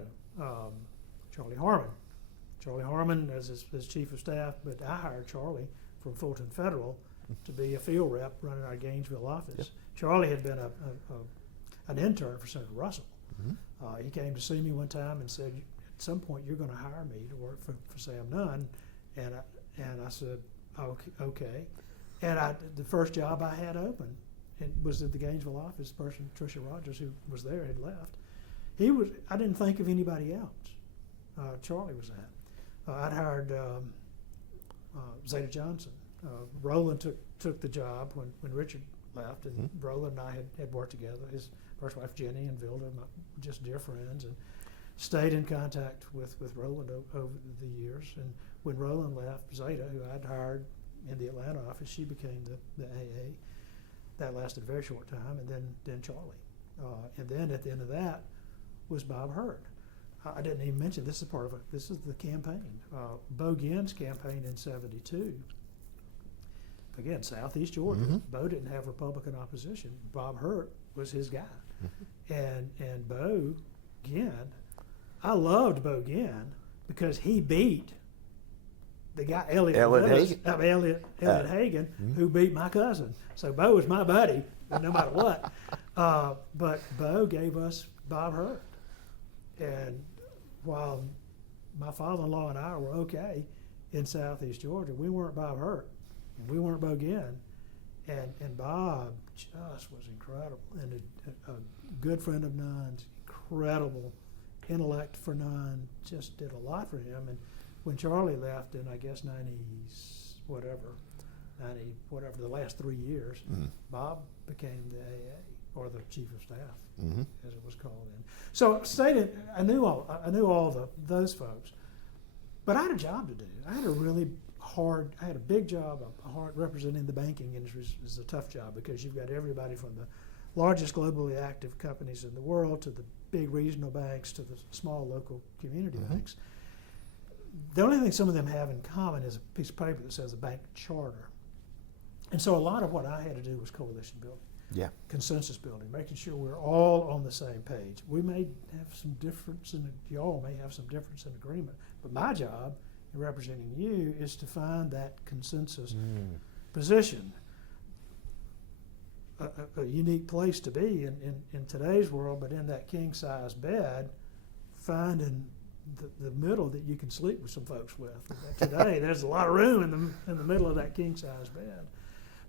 Charlie Harmon as his chief of staff, but I hired Charlie from Fulton Federal to be a field rep running our Gainesville office. Yep. Charlie had been an intern for Senator Russell. Mm-hmm. He came to see me one time and said, some point you're going to hire me to work for Sam Nunn. And I said, okay. And the first job I had open, it was at the Gainesville office. Person, Tricia Rogers, who was there, had left. I didn't think of anybody else. Charlie was that. I'd hired Zeta Johnson. Roland took the job when Richard left, and Roland and I had worked together. His first wife, Jenny, and Vilda, just dear friends, and stayed in contact with Roland over the years. And when Roland left, Zeta, who I'd hired in the Atlanta office, she became the AA. That lasted a very short time, and then Charlie. And then at the end of that was Bob Hurd. I didn't even mention, this is the campaign. Bo Ginn's campaign in '72. Again, Southeast Georgia. Bo didn't have Republican opposition. Bob Hurt was his guy. And Bo Ginn, I loved Bo Ginn because he beat the guy, Ellett Hagen, who beat my cousin. So Bo was my buddy, no matter what. But Bo gave us Bob Hurt. And while my father-in-law and I were okay in Southeast Georgia, we weren't Bob Hurt. We weren't Bo Ginn. And Bob just was incredible. And a good friend of Nunn's, incredible intellect for Nunn, just did a lot for him. And when Charlie left in, I guess, 90, the last 3 years, Bob became the AA, or the chief of staff, as it was called then. So I knew all those folks, but I had a job to do. I had a big job, hard representing the banking industry is a tough job because you've got everybody from the largest globally active companies in the world to the big regional banks to the small local community banks. The only thing some of them have in common is a piece of paper that says a bank charter. And so a lot of what I had to do was coalition building, consensus building, making sure we're all on the same page. We may have some difference y'all may have some difference in agreement, but my job in representing you is to find that consensus position. A unique place to be in today's world, but in that king-size bed, finding the middle that you can sleep with some folks with. Today, there's a lot of room in the middle of that king-size bed.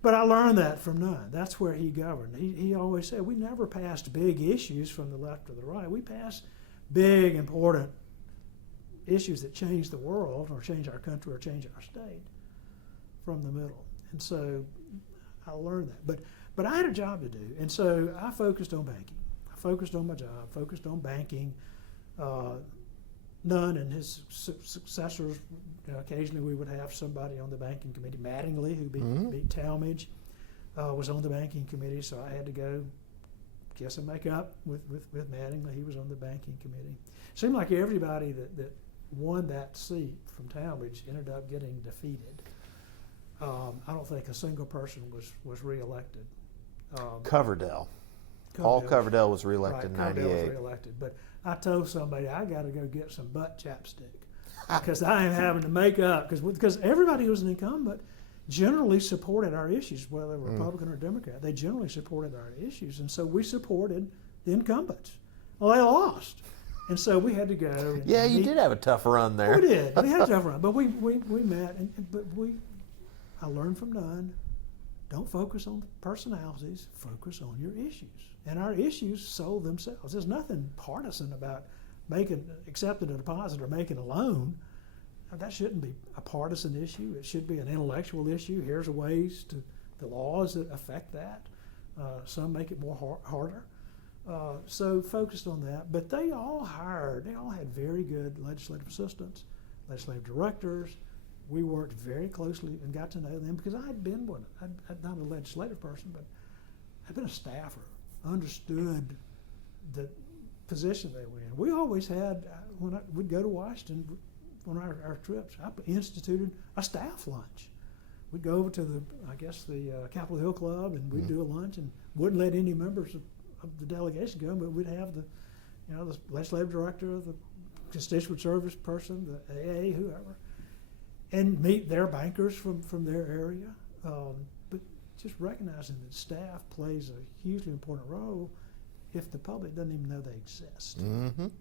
But I learned that from Nunn. That's where he governed. He always said, we never passed big issues from the left to the right. We passed big, important issues that change the world or change our country or change our state from the middle. And so I learned that. But I had a job to do, and so I focused on banking. I focused on my job, focused on banking. Nunn and his successors, occasionally we would have somebody on the banking committee. Mattingly, who beat Talmadge, was on the banking committee, so I had to go kiss and make up with Mattingly. He was on the banking committee. Seemed like everybody that won that seat from Talmadge ended up getting defeated. I don't think a single person was reelected. Coverdell. Paul Coverdell was reelected in '98. Coverdell was reelected, but I told somebody I got to go get some butt chapstick because I am having to make up because everybody who was an incumbent generally supported our issues, whether Republican or Democrat. They generally supported our issues, and so we supported the incumbents. Well, they lost, and so we had to go. You did have a tough run there. We did. We had a tough run, but we met, I learned from Nunn. Don't focus on personalities, focus on your issues. And our issues sold themselves. There's nothing partisan about accepting a deposit or making a loan. That shouldn't be a partisan issue. It should be an intellectual issue. Here's ways to the laws that affect that. Some make it more harder. So focused on that. But they all had very good legislative assistants, legislative directors. We worked very closely and got to know them because I had been one. I'd not a legislative person, but I'd been a staffer, understood the position they were in. We always had, we'd go to Washington on our trips, I instituted a staff lunch. We'd go over to the Capitol Hill Club and we'd do a lunch and wouldn't let any members of the delegation go, but we'd have the legislative director, the constituent service person, the AA, whoever, and meet their bankers from their area. But just recognizing that staff plays a hugely important role if the public doesn't even know they exist.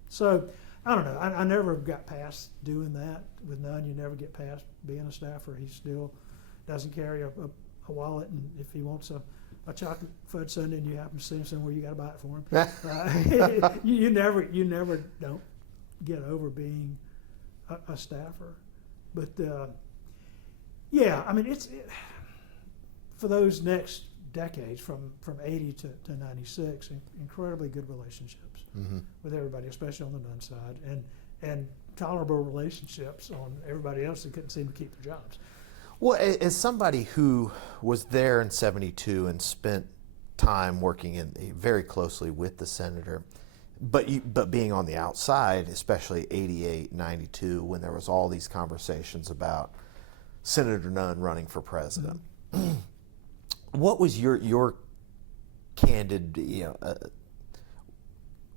So I don't know. I never got past doing that. With Nunn, you never get past being a staffer. He still doesn't carry a wallet, and if he wants a chocolate fudge sundae and you happen to see him somewhere, you got to buy it for him. You never don't get over being a staffer. But yeah, I mean, for those next decades, from 80 to 96, incredibly good relationships with everybody, especially on the Nunn side, and tolerable relationships on everybody else that couldn't seem to keep their jobs. Well, as somebody who was there in '72 and spent time working very closely with the senator, but being on the outside, especially '88, '92, when there was all these conversations about Senator Nunn running for president, what was your candid,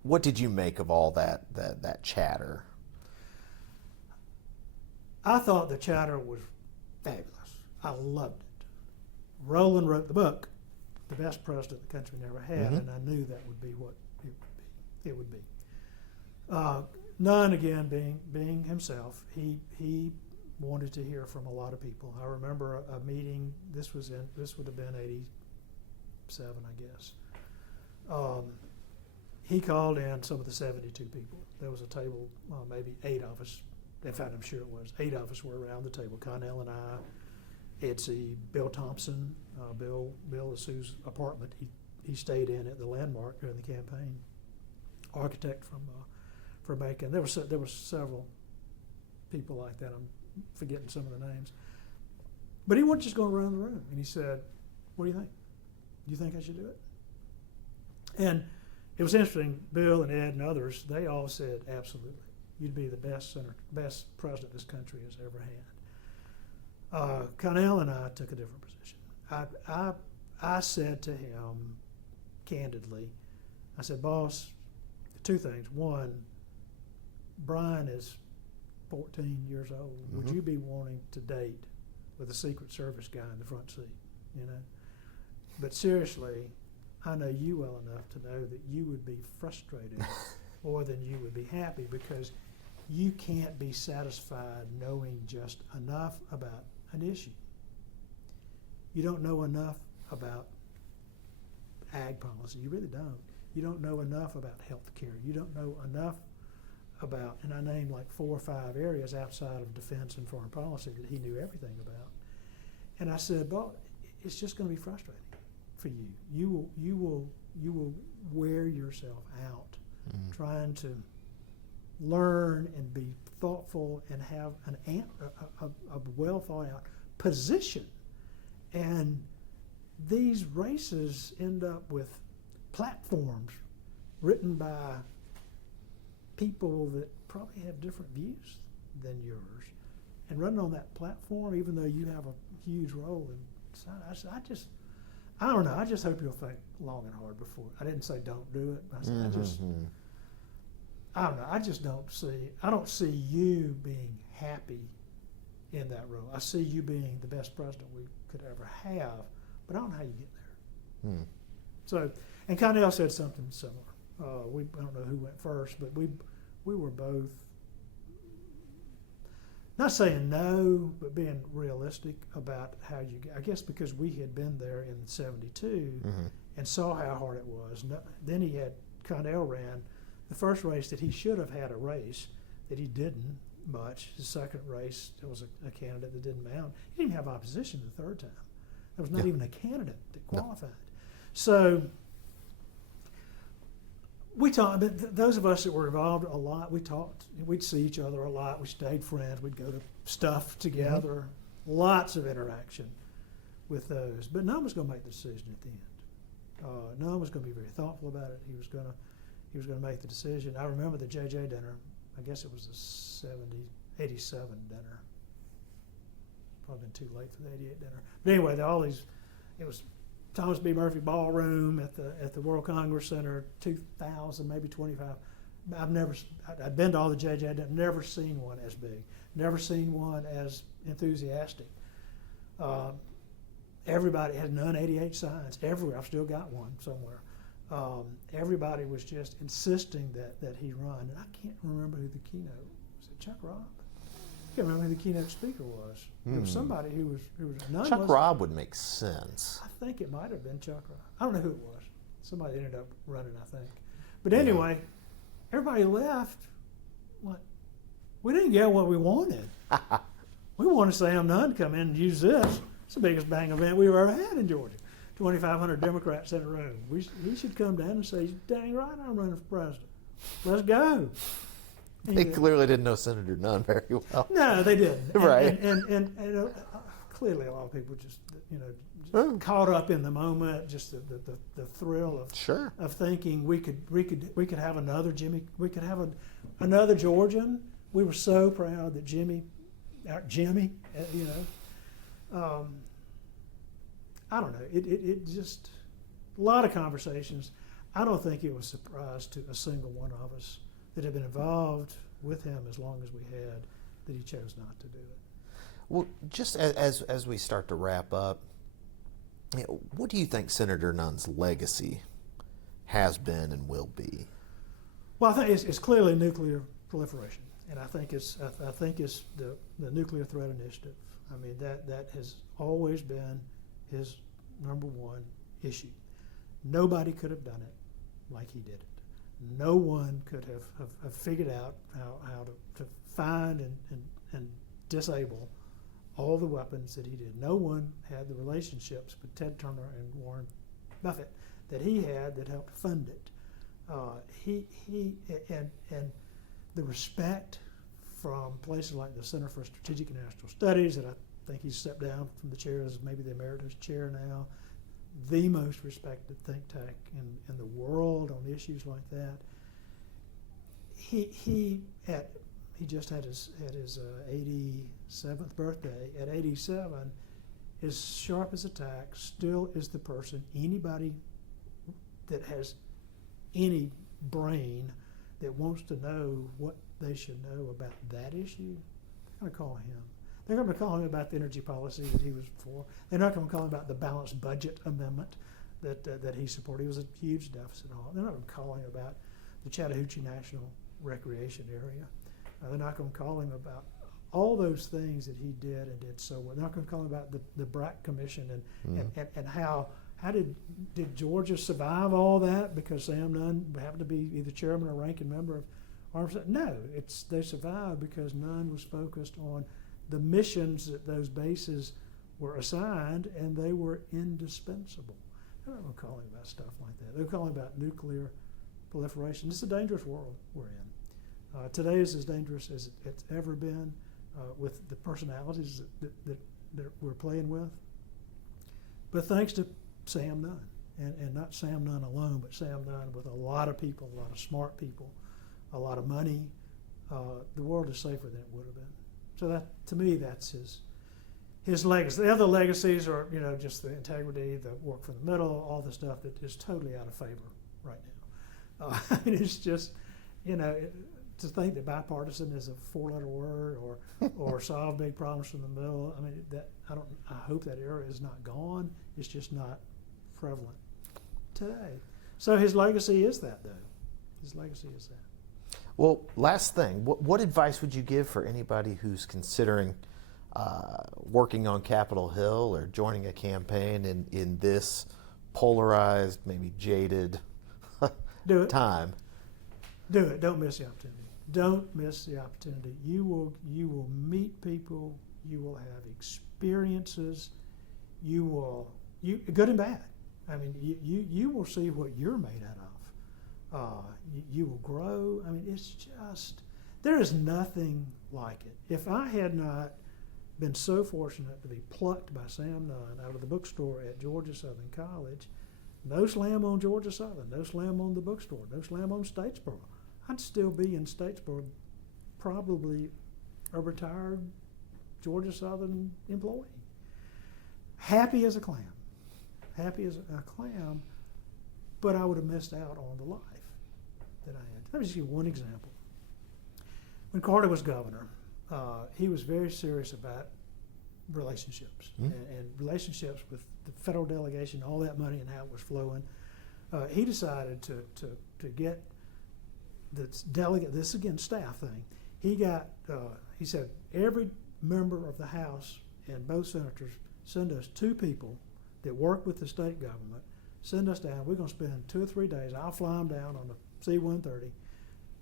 what did you make of all that chatter? I thought the chatter was fabulous. I loved it. Roland wrote the book, The Best President the Country Never Had, and I knew that would be what it would be. Nunn, again, being himself, he wanted to hear from a lot of people. I remember a meeting. This would have been '87, I guess. He called in some of the 72 people. There was a table, maybe 8 of us. In fact, I'm sure it was 8 of us were around the table. Connell and I, Etsy, Bill Thompson. Bill is whose apartment he stayed in at the Landmark during the campaign. Architect from Macon. There were several people like that. I'm forgetting some of the names. But he wasn't just going around the room. And he said, "What do you think? Do you think I should do it?" And it was interesting. Bill and Ed and others, they all said, "Absolutely. You'd be the best president this country has ever had." Connell and I took a different position. I said to him candidly, I said, "Boss, 2 things. One, Brian is 14 years old. Would you be wanting to date with a Secret Service guy in the front seat? But seriously, I know you well enough to know that you would be frustrated more than you would be happy, because you can't be satisfied knowing just enough about an issue. You don't know enough about ag policy. You really don't. You don't know enough about health care. You don't know enough about," and I named like 4 or 5 areas outside of defense and foreign policy that he knew everything about. And I said, "Well, it's just going to be frustrating for you. You will wear yourself out trying to learn and be thoughtful and have a well thought out position. And these races end up with platforms written by people that probably have different views than yours, and running on that platform, even though you have a huge role in society." I don't know. I just hope you'll think long and hard before. I didn't say don't do it. I said I don't know. I don't see you being happy in that role. I see you being the best president we could ever have, but I don't know how you get there. So, and Connell said something similar. I don't know who went first, but we were both not saying no, but being realistic about how you get. I guess because we had been there in '72 and saw how hard it was. Then Connell ran the first race that he should have had a race that he didn't much. His second race, there was a candidate that didn't mount. He didn't even have opposition the third time. There was not even a candidate that qualified. No. So we talked, but those of us that were involved a lot, we talked. We'd see each other a lot. We stayed friends. We'd go to stuff together. Lots of interaction with those. But none was going to make the decision at the end. None was going to be very thoughtful about it. He was going to make the decision. I remember the JJ dinner. I guess it was the 87 dinner. Probably been too late for the 88 dinner. But anyway, it was Thomas B. Murphy Ballroom at the World Congress Center, 2,000, maybe 25. I'd been to all the JJ, I'd never seen one as big, never seen one as enthusiastic. Everybody had Nunn 88 signs everywhere. I've still got one somewhere. Everybody was just insisting that he run. And I can't remember who the keynote was. It Chuck Robb? I can't remember who the keynote speaker was. It was somebody who was none. Chuck Robb would make sense. I think it might have been Chuck Robb. I don't know who it was. Somebody ended up running, I think. But anyway, everybody left. What? We didn't get what we wanted. We wanted Sam Nunn to come in and use this. It's the biggest bang event we've ever had in Georgia. 2,500 Democrats in a room. He should come down and say, dang right, I'm running for president. Let's go. They clearly didn't know Senator Nunn very well. No, they didn't. Right. And clearly a lot of people just, caught up in the moment, just the thrill of thinking we could have another Jimmy, we could have another Georgian. We were so proud that Jimmy, I don't know. It just a lot of conversations. I don't think it was a surprise to a single one of us that had been involved with him as long as we had that he chose not to do it. Well, just as we start to wrap up, what do you think Senator Nunn's legacy has been and will be? Well, I think it's clearly nuclear proliferation, and I think it's the nuclear threat initiative. I mean that has always been his number one issue. Nobody could have done it like he did it. No one could have figured out how to find and disable all the weapons that he did. No one had the relationships with Ted Turner and Warren Buffett that he had that helped fund it. And the respect from places like the Center for Strategic and National Studies, that I think he's stepped down from the chair as maybe the emeritus chair now, the most respected think tank in the world on issues like that. He just had his 87th birthday. At 87, as sharp as a tack, still is the person, anybody that has any brain that wants to know what they should know about that issue, they're going to call him. They're going to call him about the energy policy that he was for. They're not going to call him about the balanced budget amendment that he supported. It was a huge deficit hall. They're not going to call him about the Chattahoochee National Recreation Area. They're not going to call him about all those things that he did and did so well. They're not going to call him about the BRAC Commission and how did Georgia survive all that because Sam Nunn happened to be either chairman or ranking member of Armed Forces? No, they survived because Nunn was focused on the missions that those bases were assigned, and they were indispensable. They're not going to call him about stuff like that. They're calling about nuclear proliferation. It's a dangerous world we're in. Today is as dangerous as it's ever been with the personalities that we're playing with. But thanks to Sam Nunn, and not Sam Nunn alone, but Sam Nunn with a lot of people, a lot of smart people, a lot of money, the world is safer than it would have been. So that, to me, that's his legacy. The other legacies are, just the integrity, the work from the middle, all the stuff that is totally out of favor right now. It's just, to think that bipartisan is a four-letter word or solve big problems from the middle. I mean, I hope that era is not gone. It's just not prevalent today. So his legacy is that, though. His legacy is that. Well, last thing, what advice would you give for anybody who's considering working on Capitol Hill or joining a campaign in this polarized, maybe jaded time? Do it. Don't miss the opportunity. Don't miss the opportunity. You will meet people. You will have experiences. Good and bad. I mean, you will see what you're made out of. You will grow. I mean, it's just, there is nothing like it. If I had not been so fortunate to be plucked by Sam Nunn out of the bookstore at Georgia Southern College, no slam on Georgia Southern, no slam on the bookstore, no slam on Statesboro, I'd still be in Statesboro, probably a retired Georgia Southern employee. Happy as a clam. Happy as a clam, but I would have missed out on the life that I had. Let me just give you one example. When Carter was governor, he was very serious about relationships and relationships with the federal delegation, all that money and how it was flowing. he decided to get the delegate, this again staff thing, he said every member of the House and both senators send us 2 people that work with the state government, send us down. We're going to spend 2 or 3 days. I'll fly them down on the C-130,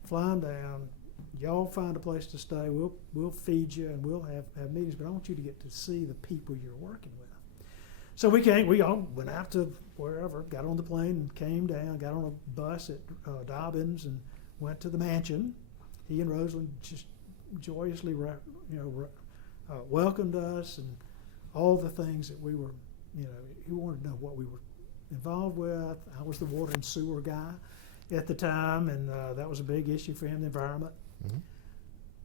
fly them down. Y'all find a place to stay. We'll feed you and we'll have meetings, but I want you to get to see the people you're working with. So we all went out to wherever, got on the plane and came down, got on a bus at Dobbins and went to the mansion. He and Rosalind just joyously welcomed us and all the things that we were, he wanted to know what we were involved with. I was the water and sewer guy at the time, and that was a big issue for him, the environment. Mm-hmm.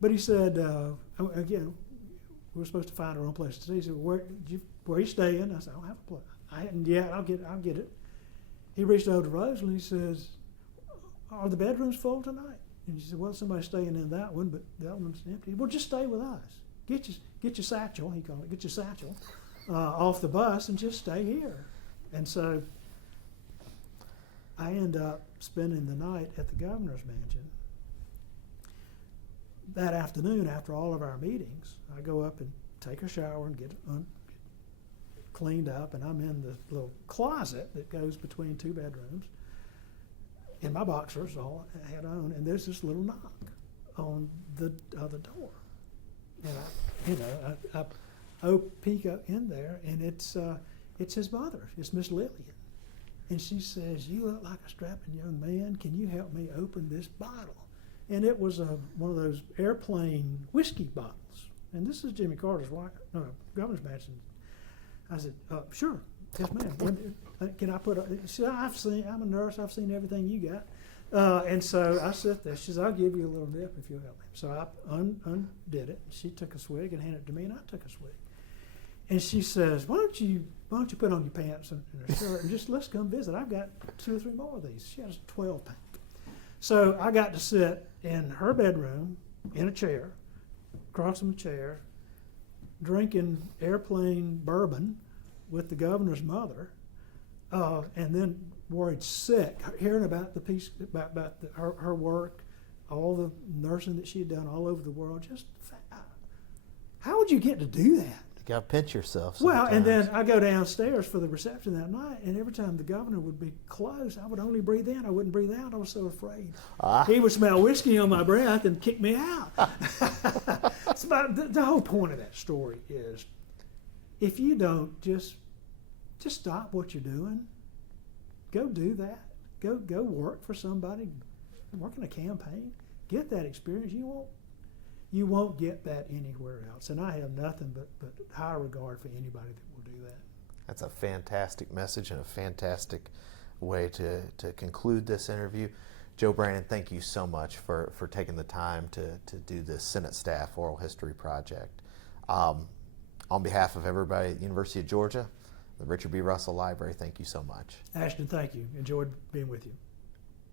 But he said, again, we were supposed to find our own place to stay. He said, where are you staying? I said, I don't have a place. I hadn't yet. I'll get it. He reached over to Rosalind and he says, are the bedrooms full tonight? And she said, well, somebody's staying in that one, but the other one's empty. Well, just stay with us. Get your satchel, he called it, get your satchel off the bus and just stay here. And so I end up spending the night at the governor's mansion. That afternoon, after all of our meetings, I go up and take a shower and get cleaned up, and I'm in the little closet that goes between 2 bedrooms in my boxers, all I had on, and there's this little knock on the other door. And I peek up in there, and it's his mother. It's Miss Lillian. And she says, you look like a strapping young man. Can you help me open this bottle? And it was one of those airplane whiskey bottles. And this is Jimmy Carter's wife, governor's mansion. I said, sure, yes, ma'am. Can I put she said, I'm a nurse. I've seen everything you got. And so I sit there. She says, I'll give you a little nip if you'll help me. So I undid it. She took a swig and handed it to me, and I took a swig. And she says, why don't you put on your pants and a shirt and just let's come visit. I've got 2 or 3 more of these. She has a 12-pack. So I got to sit in her bedroom in a chair, across from a chair, drinking airplane bourbon with the governor's mother, and then worried sick, hearing about her work, all the nursing that she had done all over the world. Just how would you get to do that? You got to pinch yourself sometimes. Well, and then I go downstairs for the reception that night, and every time the governor would be close, I would only breathe in. I wouldn't breathe out. I was so afraid. He would smell whiskey on my breath and kick me out. So the whole point of that story is, if you don't just stop what you're doing, go do that. Go work for somebody, work in a campaign, get that experience. You won't get that anywhere else. And I have nothing but high regard for anybody that will do that. That's a fantastic message and a fantastic way to conclude this interview. Joe Brannen, thank you so much for taking the time to do this Senate Staff Oral History Project. On behalf of everybody at the University of Georgia, the Richard B. Russell Library, thank you so much. Ashton, thank you. Enjoyed being with you.